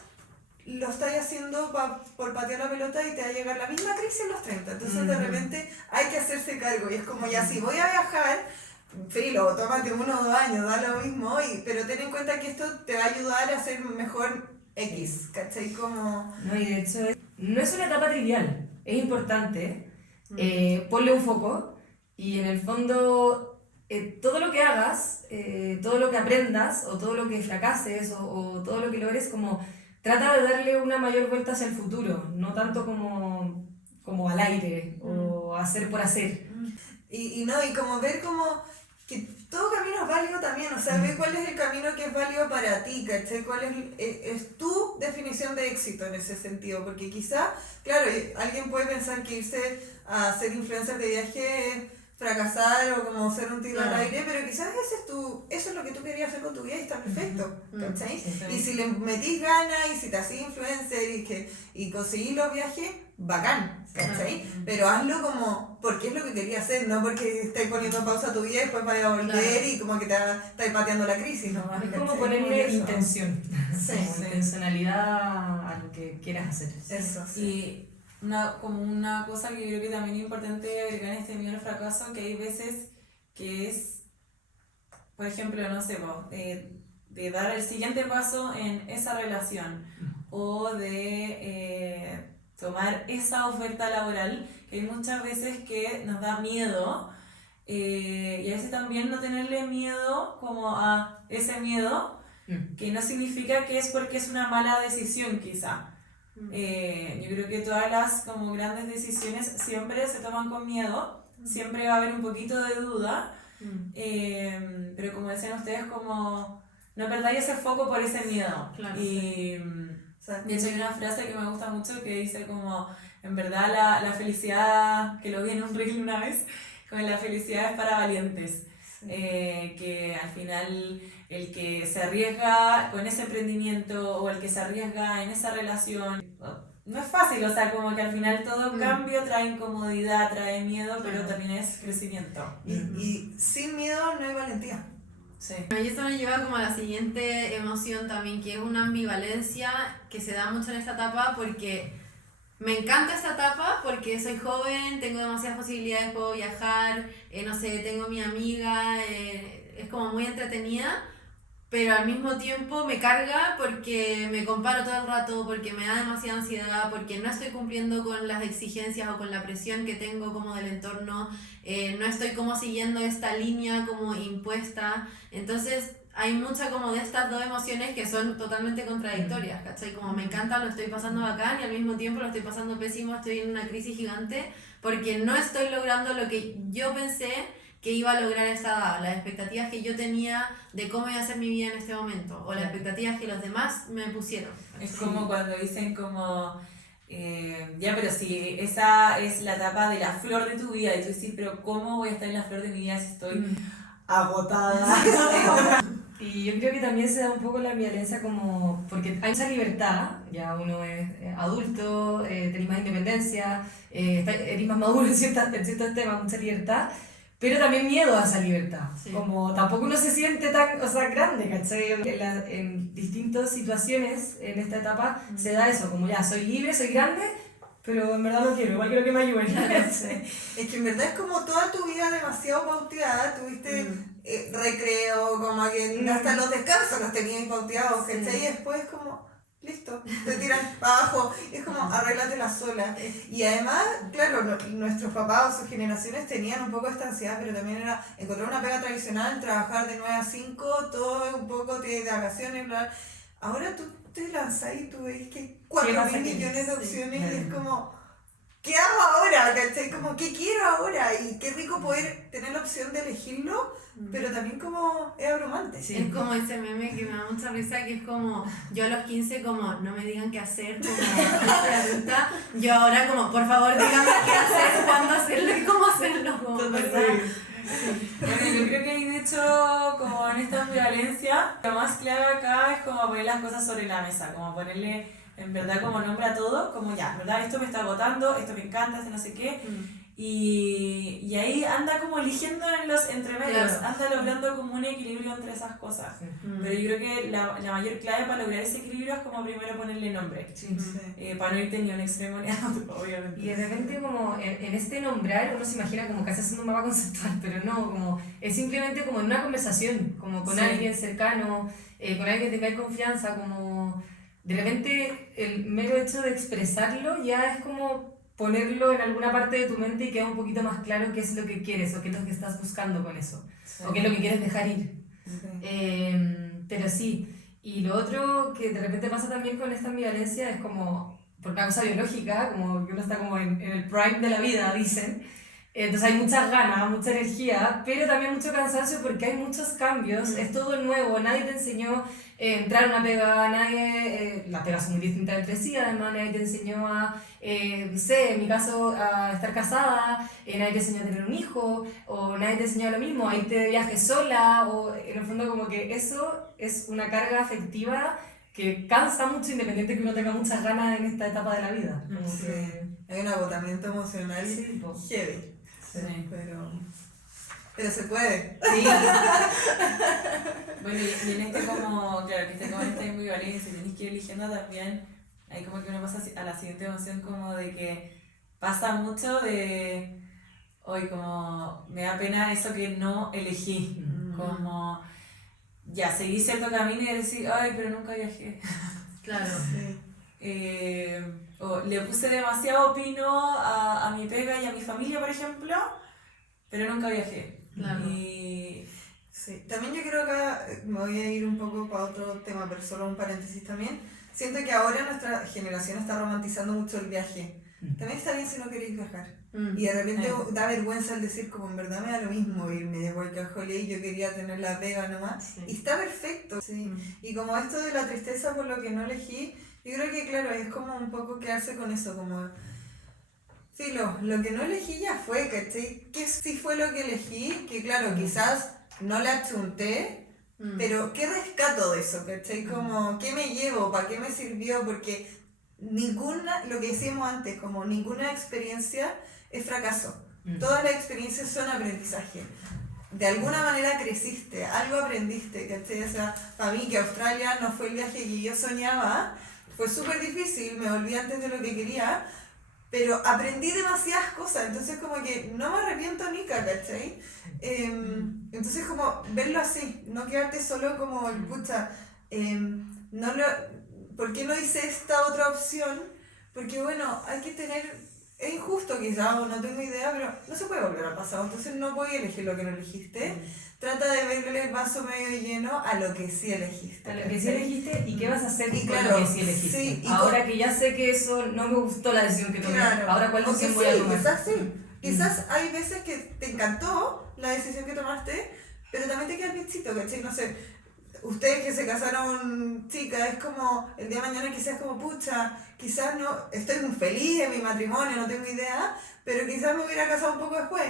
lo estás haciendo por patear la pelota y te va a llegar la misma crisis en los 30. Entonces de repente hay que hacerse cargo y es como ya si voy a viajar, filo, tómate 1 o 2 años, da lo mismo, pero ten en cuenta que esto te va a ayudar a ser mejor X, ¿cachai? Como... No, y de hecho no es una etapa trivial, es importante, ponle un foco y en el fondo todo lo que hagas, todo lo que aprendas o todo lo que fracases o todo lo que logres, como trata de darle una mayor vuelta hacia el futuro, no tanto como al aire o hacer por hacer. Y como ver como que todo camino es válido también, o sea, ve cuál es el camino que es válido para ti, ¿cachai? ¿Cuál es tu definición de éxito en ese sentido? Porque quizá, claro, alguien puede pensar que irse a ser influencer de viaje es fracasar o como ser un tiro al aire, pero quizás eso es lo que tú querías hacer con tu vida y está perfecto, ¿cachai? Y si le metís ganas y si te hacís influencer y conseguís los viajes, bacán, ¿cachai? Pero hazlo como porque es lo que querías hacer, no porque estés poniendo pausa a tu vida y después vayas a volver y como que estás pateando la crisis, ¿no? Es como ponerle intención, Sí, como intencionalidad a lo que quieras hacer. Eso, sí. Y como una cosa que yo creo que también es importante agregar en este miedo al fracaso, que hay veces que es, por ejemplo, no sé, de dar el siguiente paso en esa relación o de tomar esa oferta laboral, que hay muchas veces que nos da miedo y a veces también no tenerle miedo como a ese miedo, que no significa que es porque es una mala decisión quizá. Yo creo que todas las como grandes decisiones siempre se toman con miedo, siempre va a haber un poquito de duda, pero como decían ustedes, como no perdáis ese foco por ese miedo. Claro, Y de hecho hay una frase que me gusta mucho que dice como, en verdad la felicidad, que lo vi en un reel una vez, como la felicidad es para valientes. Que al final el que se arriesga con ese emprendimiento o el que se arriesga en esa relación no es fácil, o sea, como que al final todo cambio trae incomodidad, trae miedo, pero también es crecimiento. Y sin miedo no hay valentía. Sí. Y esto nos lleva como a la siguiente emoción también, que es una ambivalencia que se da mucho en esta etapa porque me encanta esta etapa porque soy joven, tengo demasiadas posibilidades, puedo viajar, no sé, tengo mi amiga, es como muy entretenida, pero al mismo tiempo me carga porque me comparo todo el rato, porque me da demasiada ansiedad, porque no estoy cumpliendo con las exigencias o con la presión que tengo como del entorno, no estoy como siguiendo esta línea como impuesta, entonces hay mucha como de estas dos emociones que son totalmente contradictorias, ¿cachai? Como me encanta, lo estoy pasando bacán y al mismo tiempo lo estoy pasando pésimo, estoy en una crisis gigante porque no estoy logrando lo que yo pensé que iba a lograr a esta edad, las expectativas que yo tenía de cómo iba a ser mi vida en este momento, o las expectativas que los demás me pusieron. Es como cuando dicen como, ya, pero si esa es la etapa de la flor de tu vida, y tú dices, pero ¿cómo voy a estar en la flor de mi vida si estoy agotada? Y yo creo que también se da un poco la violencia como, porque hay mucha libertad, ya uno es adulto, tenés más independencia, eres más maduro en ciertos temas, mucha libertad, pero también miedo a esa libertad, Sí. como tampoco uno se siente tan, o sea, grande, ¿cachai? En distintas situaciones en esta etapa se da eso, como ya, soy libre, soy grande, pero en verdad no quiero, igual quiero que me ayuden. Es que en verdad es como toda tu vida demasiado pauteada, tuviste recreo, como que hasta los descansos los tenías pauteados, ¿cachai? Y después como, listo, te tiran para abajo, es como arréglatela sola. Y además, claro, nuestros papás o sus generaciones tenían un poco esta ansiedad, pero también era encontrar una pega tradicional, trabajar de 9 a 5, todo un poco de vacaciones, bla. Ahora tú te lanzas y tú ves que hay 4.000 millones de opciones y es como, ¿qué hago ahora? ¿Cachai? Como, ¿qué quiero ahora? Y qué rico poder tener la opción de elegirlo, pero también como es abrumante. Sí. Es como ese meme que me da mucha risa, que es como, yo a los 15 como, no me digan qué hacer, como adulta, yo ahora como, por favor díganme qué hacer, cuándo hacerlo y cómo hacerlo, como, ¿verdad? Bueno, yo creo que ahí de hecho, como en esta ambivalencia, lo más clave acá es como poner las cosas sobre la mesa, como ponerle en verdad como nombre a todo, como ya, ¿verdad? Esto me está agotando, esto me encanta, esto no sé qué. Y ahí anda como eligiendo en los entremedios, Claro. anda logrando como un equilibrio entre esas cosas. Pero yo creo que la mayor clave para lograr ese equilibrio es como primero ponerle nombre, para no irte ni a un extremo ni a otro, obviamente. Y de repente como en este nombrar uno se imagina como casi haciendo un mapa conceptual, pero no, como es simplemente como en una conversación, como con alguien cercano, con alguien que tengáis confianza, como de repente el mero hecho de expresarlo ya es como ponerlo en alguna parte de tu mente y queda un poquito más claro qué es lo que quieres o qué es lo que estás buscando con eso, o qué es lo que quieres dejar ir. Pero sí, y lo otro que de repente pasa también con esta ambivalencia es como, por una cosa biológica, como que uno está como en el prime de la vida, dicen. Entonces hay muchas ganas, mucha energía, pero también mucho cansancio porque hay muchos cambios, es todo nuevo, nadie te enseñó entrar a una pega, nadie, las pegas son muy distintas entre sí, además nadie te enseñó a, no sé, en mi caso, a estar casada, nadie te enseñó a tener un hijo, o nadie te enseñó lo mismo, a irte de viaje sola, o en el fondo como que eso es una carga afectiva que cansa mucho independiente que uno tenga muchas ganas en esta etapa de la vida. Como Sí. que... Hay un agotamiento emocional Sí, po. heavy. Sí. Pero se puede. Sí. Bueno, y en este como, claro, que esté como en esta ambivalencia, tenés que ir eligiendo también, ahí como que uno pasa a la siguiente emoción como de que pasa mucho de, hoy como me da pena eso que no elegí, como ya seguí cierto camino y decir, ay, pero nunca viajé. Claro. Sí. O le puse demasiado pino a mi pega y a mi familia, por ejemplo, pero nunca viajé. Claro. Y Sí, también yo creo que me voy a ir un poco para otro tema, pero solo un paréntesis también. Siento que ahora nuestra generación está romantizando mucho el viaje. También está bien si no queréis viajar. Y de repente da vergüenza el decir como en verdad me da lo mismo irme de workaholic, yo quería tener la pega nomás. Sí. Y está perfecto, sí. Y como esto de la tristeza por lo que no elegí, yo creo que claro, es como un poco quedarse con eso, como... Filo, lo que no elegí ya fue, ¿cachai? ¿Qué sí fue lo que elegí? Que claro, quizás no la achunté, pero ¿qué rescato de eso? ¿Cachai? Como, ¿qué me llevo? ¿Para qué me sirvió? Porque ninguna, lo que decíamos antes, como ninguna experiencia es fracaso. Todas las experiencias son aprendizaje. De alguna manera creciste, algo aprendiste, ¿cachai? O sea, para mí que Australia no fue el viaje que yo soñaba, fue súper difícil, me volví antes de lo que quería, pero aprendí demasiadas cosas, entonces como que no me arrepiento ni ¿cachai? Entonces como verlo así, no quedarte solo como el pucha, no lo, ¿por qué no hice esta otra opción? Porque bueno, hay que tener, es injusto quizás, o no tengo idea, pero no se puede volver al pasado, entonces no voy a elegir lo que no elegiste. Trata de verle el vaso medio lleno a lo que sí elegiste. A lo que sí elegiste y qué vas a hacer Y con claro, lo que sí elegiste. sí, y ahora que ya sé que eso no me gustó la decisión que tomé, Claro. ahora cuál O que decisión voy a tomar. Quizás sí. Quizás hay veces que te encantó la decisión que tomaste, pero también te queda el bichito, ¿cachai? No sé, ustedes que se casaron chicas, es como, el día de mañana quizás como, pucha, quizás no, estoy muy feliz en mi matrimonio, no tengo idea, pero quizás me hubiera casado un poco después.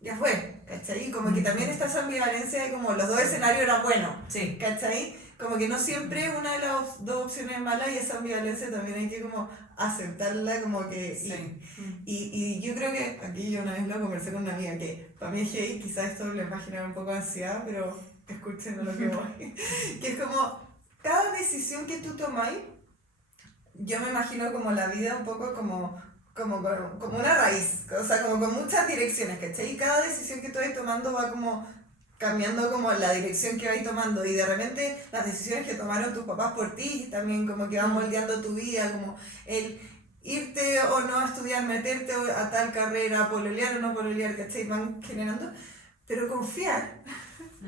Ya fue, ¿cachai? Como que también está esa ambivalencia de como los dos escenarios eran buenos, Sí. ¿cachai? Como que no siempre una de las dos opciones es mala y esa ambivalencia también hay que como aceptarla como que... sí. Y yo creo que, aquí yo una vez lo conversé con una amiga, que para mí es gay, quizás esto les va a generar un poco de ansiedad, pero escuchen a lo que voy. Que es como, cada decisión que tú tomáis, yo me imagino como la vida un poco como como una raíz, o sea, como con muchas direcciones, ¿cachai? Y cada decisión que tú vas tomando va como cambiando como la dirección que vais tomando y de repente las decisiones que tomaron tus papás por ti también como que van moldeando tu vida, como el irte o no a estudiar, meterte a tal carrera, pololear o no pololear, ¿cachai? Van generando, pero confiar.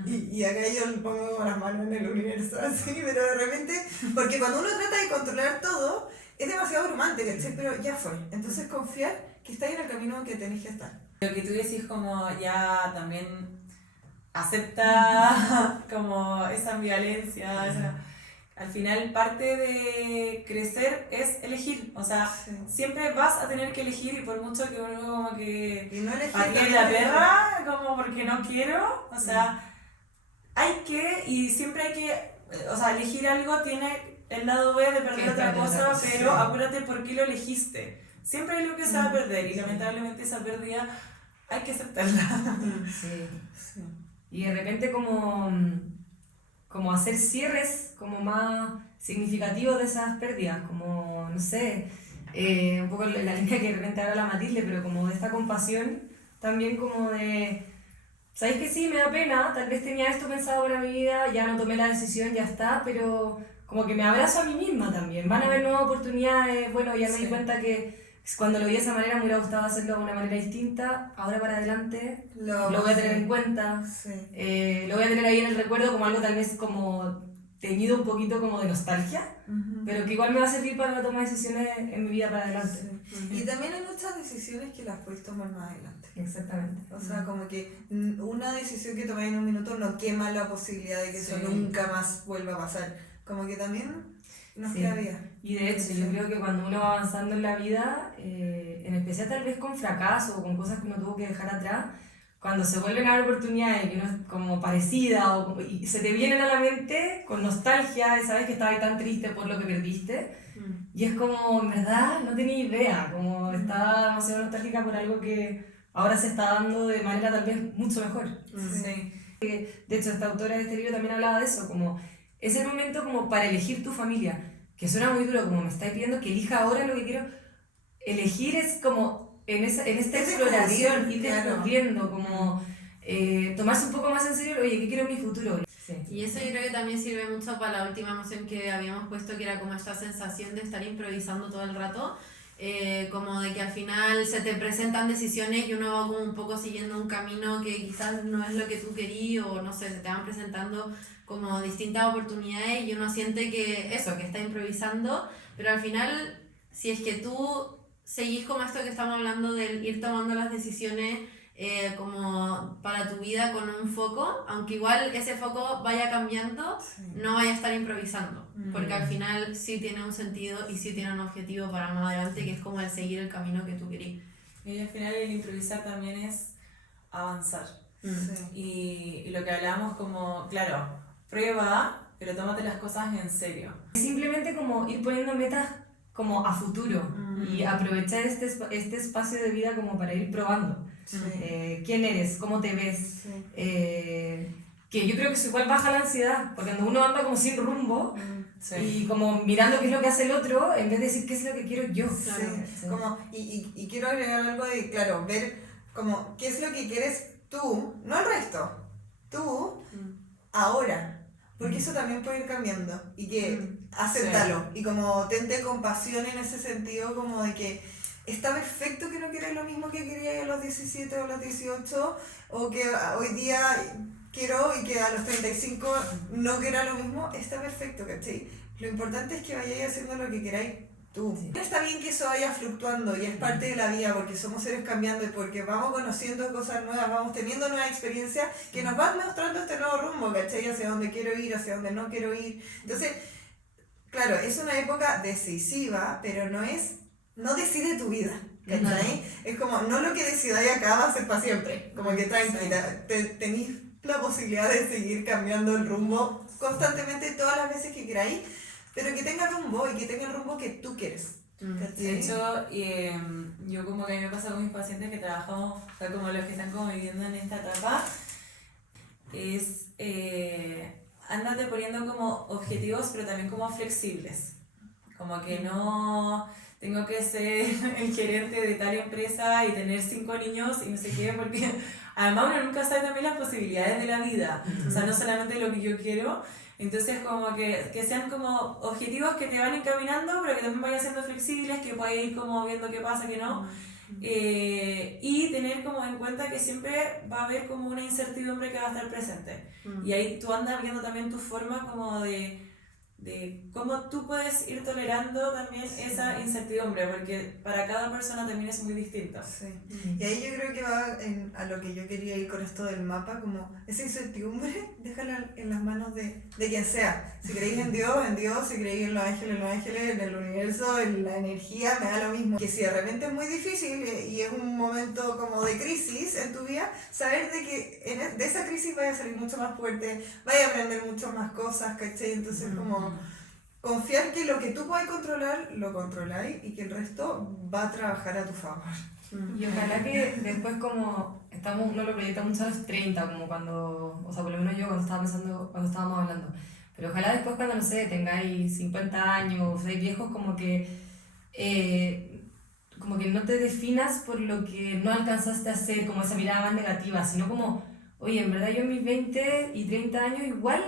Y acá yo le pongo como las manos en el universo, así, pero de repente, porque cuando uno trata de controlar todo, es demasiado abrumante, ¿cachai? Pero ya fue. Entonces confiar que estáis en el camino que tenéis que estar. Lo que tú decís como ya también acepta como esa ambivalencia, al final parte de crecer es elegir, o sea, Sí. siempre vas a tener que elegir y por mucho que uno como que Y no elegir patee la perra, como porque no quiero, o sea, hay que, y siempre hay que, o sea, elegir algo tiene el lado B de perder otra cosa, pero acuérdate por qué lo elegiste. Siempre hay algo que se va a perder y lamentablemente esa pérdida hay que aceptarla. Sí. Sí. Y de repente como hacer cierres como más significativos de esas pérdidas, como, no sé, un poco la línea que de repente habla la Matilde, pero como de esta compasión, también como de, ¿sabéis que sí? Me da pena, tal vez tenía esto pensado para mi vida, ya no tomé la decisión, ya está, pero como que me abrazo a mí misma también, van a haber nuevas oportunidades, bueno, ya me di cuenta que cuando lo vi de esa manera me hubiera gustado hacerlo de una manera distinta, ahora para adelante lo voy a tener en cuenta, Sí. lo voy a tener ahí en el recuerdo como algo tal vez como teñido un poquito como de nostalgia, pero que igual me va a servir para la toma de decisiones en mi vida para adelante. Sí. Y también hay muchas decisiones que las puedes tomar más adelante. Exactamente. O sea, como que una decisión que tomáis en un minuto no quema la posibilidad de que eso Sí. nunca más vuelva a pasar. Como que también nos Sí. queda vida. Y de hecho, yo creo que cuando uno va avanzando en la vida, en especial tal vez con fracaso o con cosas que uno tuvo que dejar atrás, cuando se vuelven a dar oportunidades que uno es como parecida y se te vienen a la mente con nostalgia, sabes que estabas tan triste por lo que perdiste, y es como, en verdad, no tenía idea, como estaba demasiado nostálgica por algo que ahora se está dando de manera tal vez mucho mejor. Sí. De hecho, esta autora de este libro también hablaba de eso, como es el momento como para elegir tu familia, que suena muy duro, como me estáis pidiendo que elija ahora lo que quiero. Elegir es como en esta Es exploración, ir claro. descubriendo, como tomarse un poco más en serio, oye, ¿qué quiero en mi futuro? Sí. Y eso yo creo que también sirve mucho para la última emoción que habíamos puesto, que era como esta sensación de estar improvisando todo el rato, como de que al final se te presentan decisiones y uno va como un poco siguiendo un camino que quizás no es lo que tú querías, o no sé, se te van presentando como distintas oportunidades y uno siente que eso, que está improvisando, pero al final, si es que tú seguís como esto que estamos hablando del ir tomando las decisiones como para tu vida con un foco, aunque igual ese foco vaya cambiando, no vaya a estar improvisando, porque al final sí tiene un sentido y sí tiene un objetivo para más adelante, que es como el seguir el camino que tú querís. Y al final el improvisar también es avanzar. Sí. Y lo que hablamos como, claro, prueba, pero tómate las cosas en serio. Simplemente como ir poniendo metas como a futuro y aprovechar este espacio de vida como para ir probando. Sí. ¿Quién eres? ¿Cómo te ves? Sí. Que yo creo que eso igual baja la ansiedad, porque cuando uno anda como sin rumbo Sí. y como mirando qué es lo que hace el otro, en vez de decir qué es lo que quiero yo. Sí. Como, y quiero agregar algo de, claro, ver como qué es lo que quieres tú, no el resto, tú, ahora. Porque eso también puede ir cambiando y que acéptalo y como tente compasión en ese sentido, como de que está perfecto que no quieras lo mismo que querías a los 17 o a los 18, o que hoy día quiero y que a los 35 no quiera lo mismo, está perfecto, ¿cachai? Lo importante es que vayáis haciendo lo que queráis tú. Sí. Está bien que eso vaya fluctuando y es parte de la vida porque somos seres cambiantes, porque vamos conociendo cosas nuevas, vamos teniendo nuevas experiencias que nos van mostrando este nuevo rumbo, ¿cachai? Hacia dónde quiero ir, hacia dónde no quiero ir. Entonces, claro, es una época decisiva, pero no decide tu vida, ¿cachai? Es como, no lo que decidáis acá va a ser para siempre, como que tranquila, tenéis la posibilidad de seguir cambiando el rumbo constantemente todas las veces que queráis, pero que tenga rumbo y que tenga el rumbo que tú quieres. De hecho, yo como que a mí me pasa con mis pacientes que trabajamos, o sea, como los que están como viviendo en esta etapa, es ándate poniendo como objetivos, pero también como flexibles. Como que no tengo que ser el gerente de tal empresa y tener 5 niños y no sé qué, porque además uno nunca sabe también las posibilidades de la vida, o sea, no solamente lo que yo quiero. Entonces como que sean como objetivos que te van encaminando, pero que también vayan siendo flexibles, que puedas ir como viendo qué pasa, qué no. Y tener como en cuenta que siempre va a haber como una incertidumbre que va a estar presente. Y ahí tú andas viendo también tu forma como de cómo tú puedes ir tolerando también esa incertidumbre, porque para cada persona también es muy distinto. Sí. Y ahí yo creo que va a lo que yo quería ir con esto del mapa, como esa incertidumbre, déjala en las manos de quien sea. Si creéis en Dios, si creéis en los ángeles, en el universo, en la energía, me da lo mismo. Que si de repente es muy difícil y es un momento como de crisis en tu vida, saber de que de esa crisis vaya a salir mucho más fuerte, vaya a aprender mucho más cosas, ¿cachai? Entonces como confiar que lo que tú puedes controlar, lo controláis y que el resto va a trabajar a tu favor. Y ojalá que después como uno lo proyecta mucho a los 30, como cuando, o sea, por lo menos yo cuando estábamos hablando, pero ojalá después cuando, no sé, tengáis 50 años o seáis viejos, como que no te definas por lo que no alcanzaste a hacer, como esa mirada más negativa, sino como, oye, en verdad yo en mis 20 y 30 años igual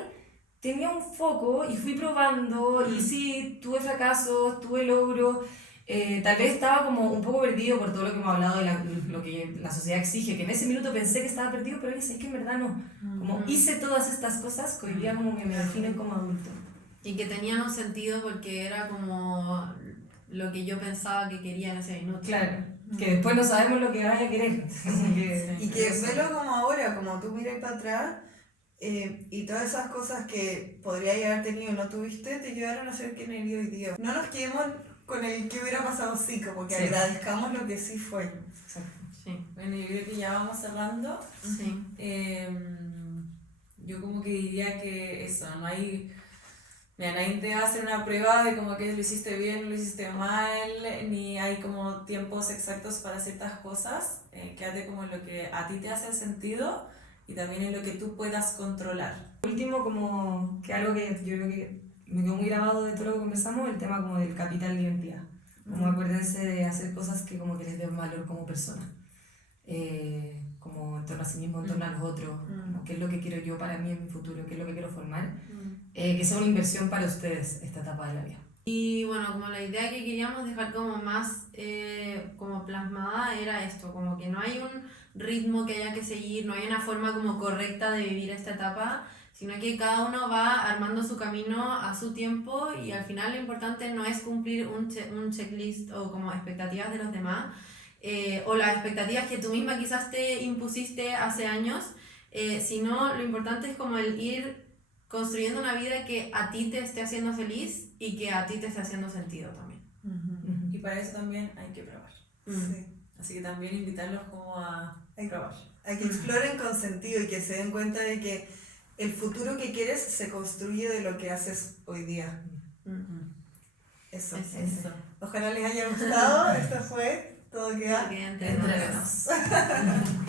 tenía un foco y fui probando y sí, tuve fracasos, tuve logros, tal vez estaba como un poco perdido por todo lo que hemos hablado de lo que la sociedad exige, que en ese minuto pensé que estaba perdido, pero es que en verdad no, como hice todas estas cosas que hoy día como que me definen como adulto. Y que tenían un sentido porque era como lo que yo pensaba que quería en ese minuto. Claro, que después no sabemos lo que vaya a querer. Y que velo como ahora, como tú miras para atrás, y todas esas cosas que podrías haber tenido y no tuviste, te llevaron a ser quien eres hoy día. No nos quedemos con el que hubiera pasado sí, como que agradezcamos lo que sí fue. Exacto. Sí. Bueno, yo creo que ya vamos cerrando. Sí. Yo como que diría que eso, no hay... Mira, nadie te va a hacer una prueba de como que lo hiciste bien o lo hiciste mal, ni hay como tiempos exactos para ciertas cosas. Quédate como en lo que a ti te hace sentido y también en lo que tú puedas controlar. Por último, como que algo que yo creo que me quedó muy grabado de todo lo que conversamos, el tema como del capital de identidad. Como acuérdense de hacer cosas que como que les den valor como persona. Como en torno a sí mismo, en torno a los otros, como qué es lo que quiero yo para mí en mi futuro, qué es lo que quiero formar, que sea una inversión para ustedes esta etapa de la vida. Y bueno, como la idea que queríamos dejar como más como plasmada era esto, como que no hay un ritmo que haya que seguir, no hay una forma como correcta de vivir esta etapa, sino que cada uno va armando su camino a su tiempo y al final lo importante no es cumplir un checklist o como expectativas de los demás, o las expectativas que tú misma quizás te impusiste hace años, sino lo importante es como el ir construyendo una vida que a ti te esté haciendo feliz y que a ti te esté haciendo sentido también. Y para eso también hay que probar. Sí. Así que también invitarlos como a probar. A que exploren con sentido y que se den cuenta de que el futuro que quieres se construye de lo que haces hoy día. Eso. Eso. Ojalá les haya gustado. Esto fue Todo Queda Entre Entre nos. nos.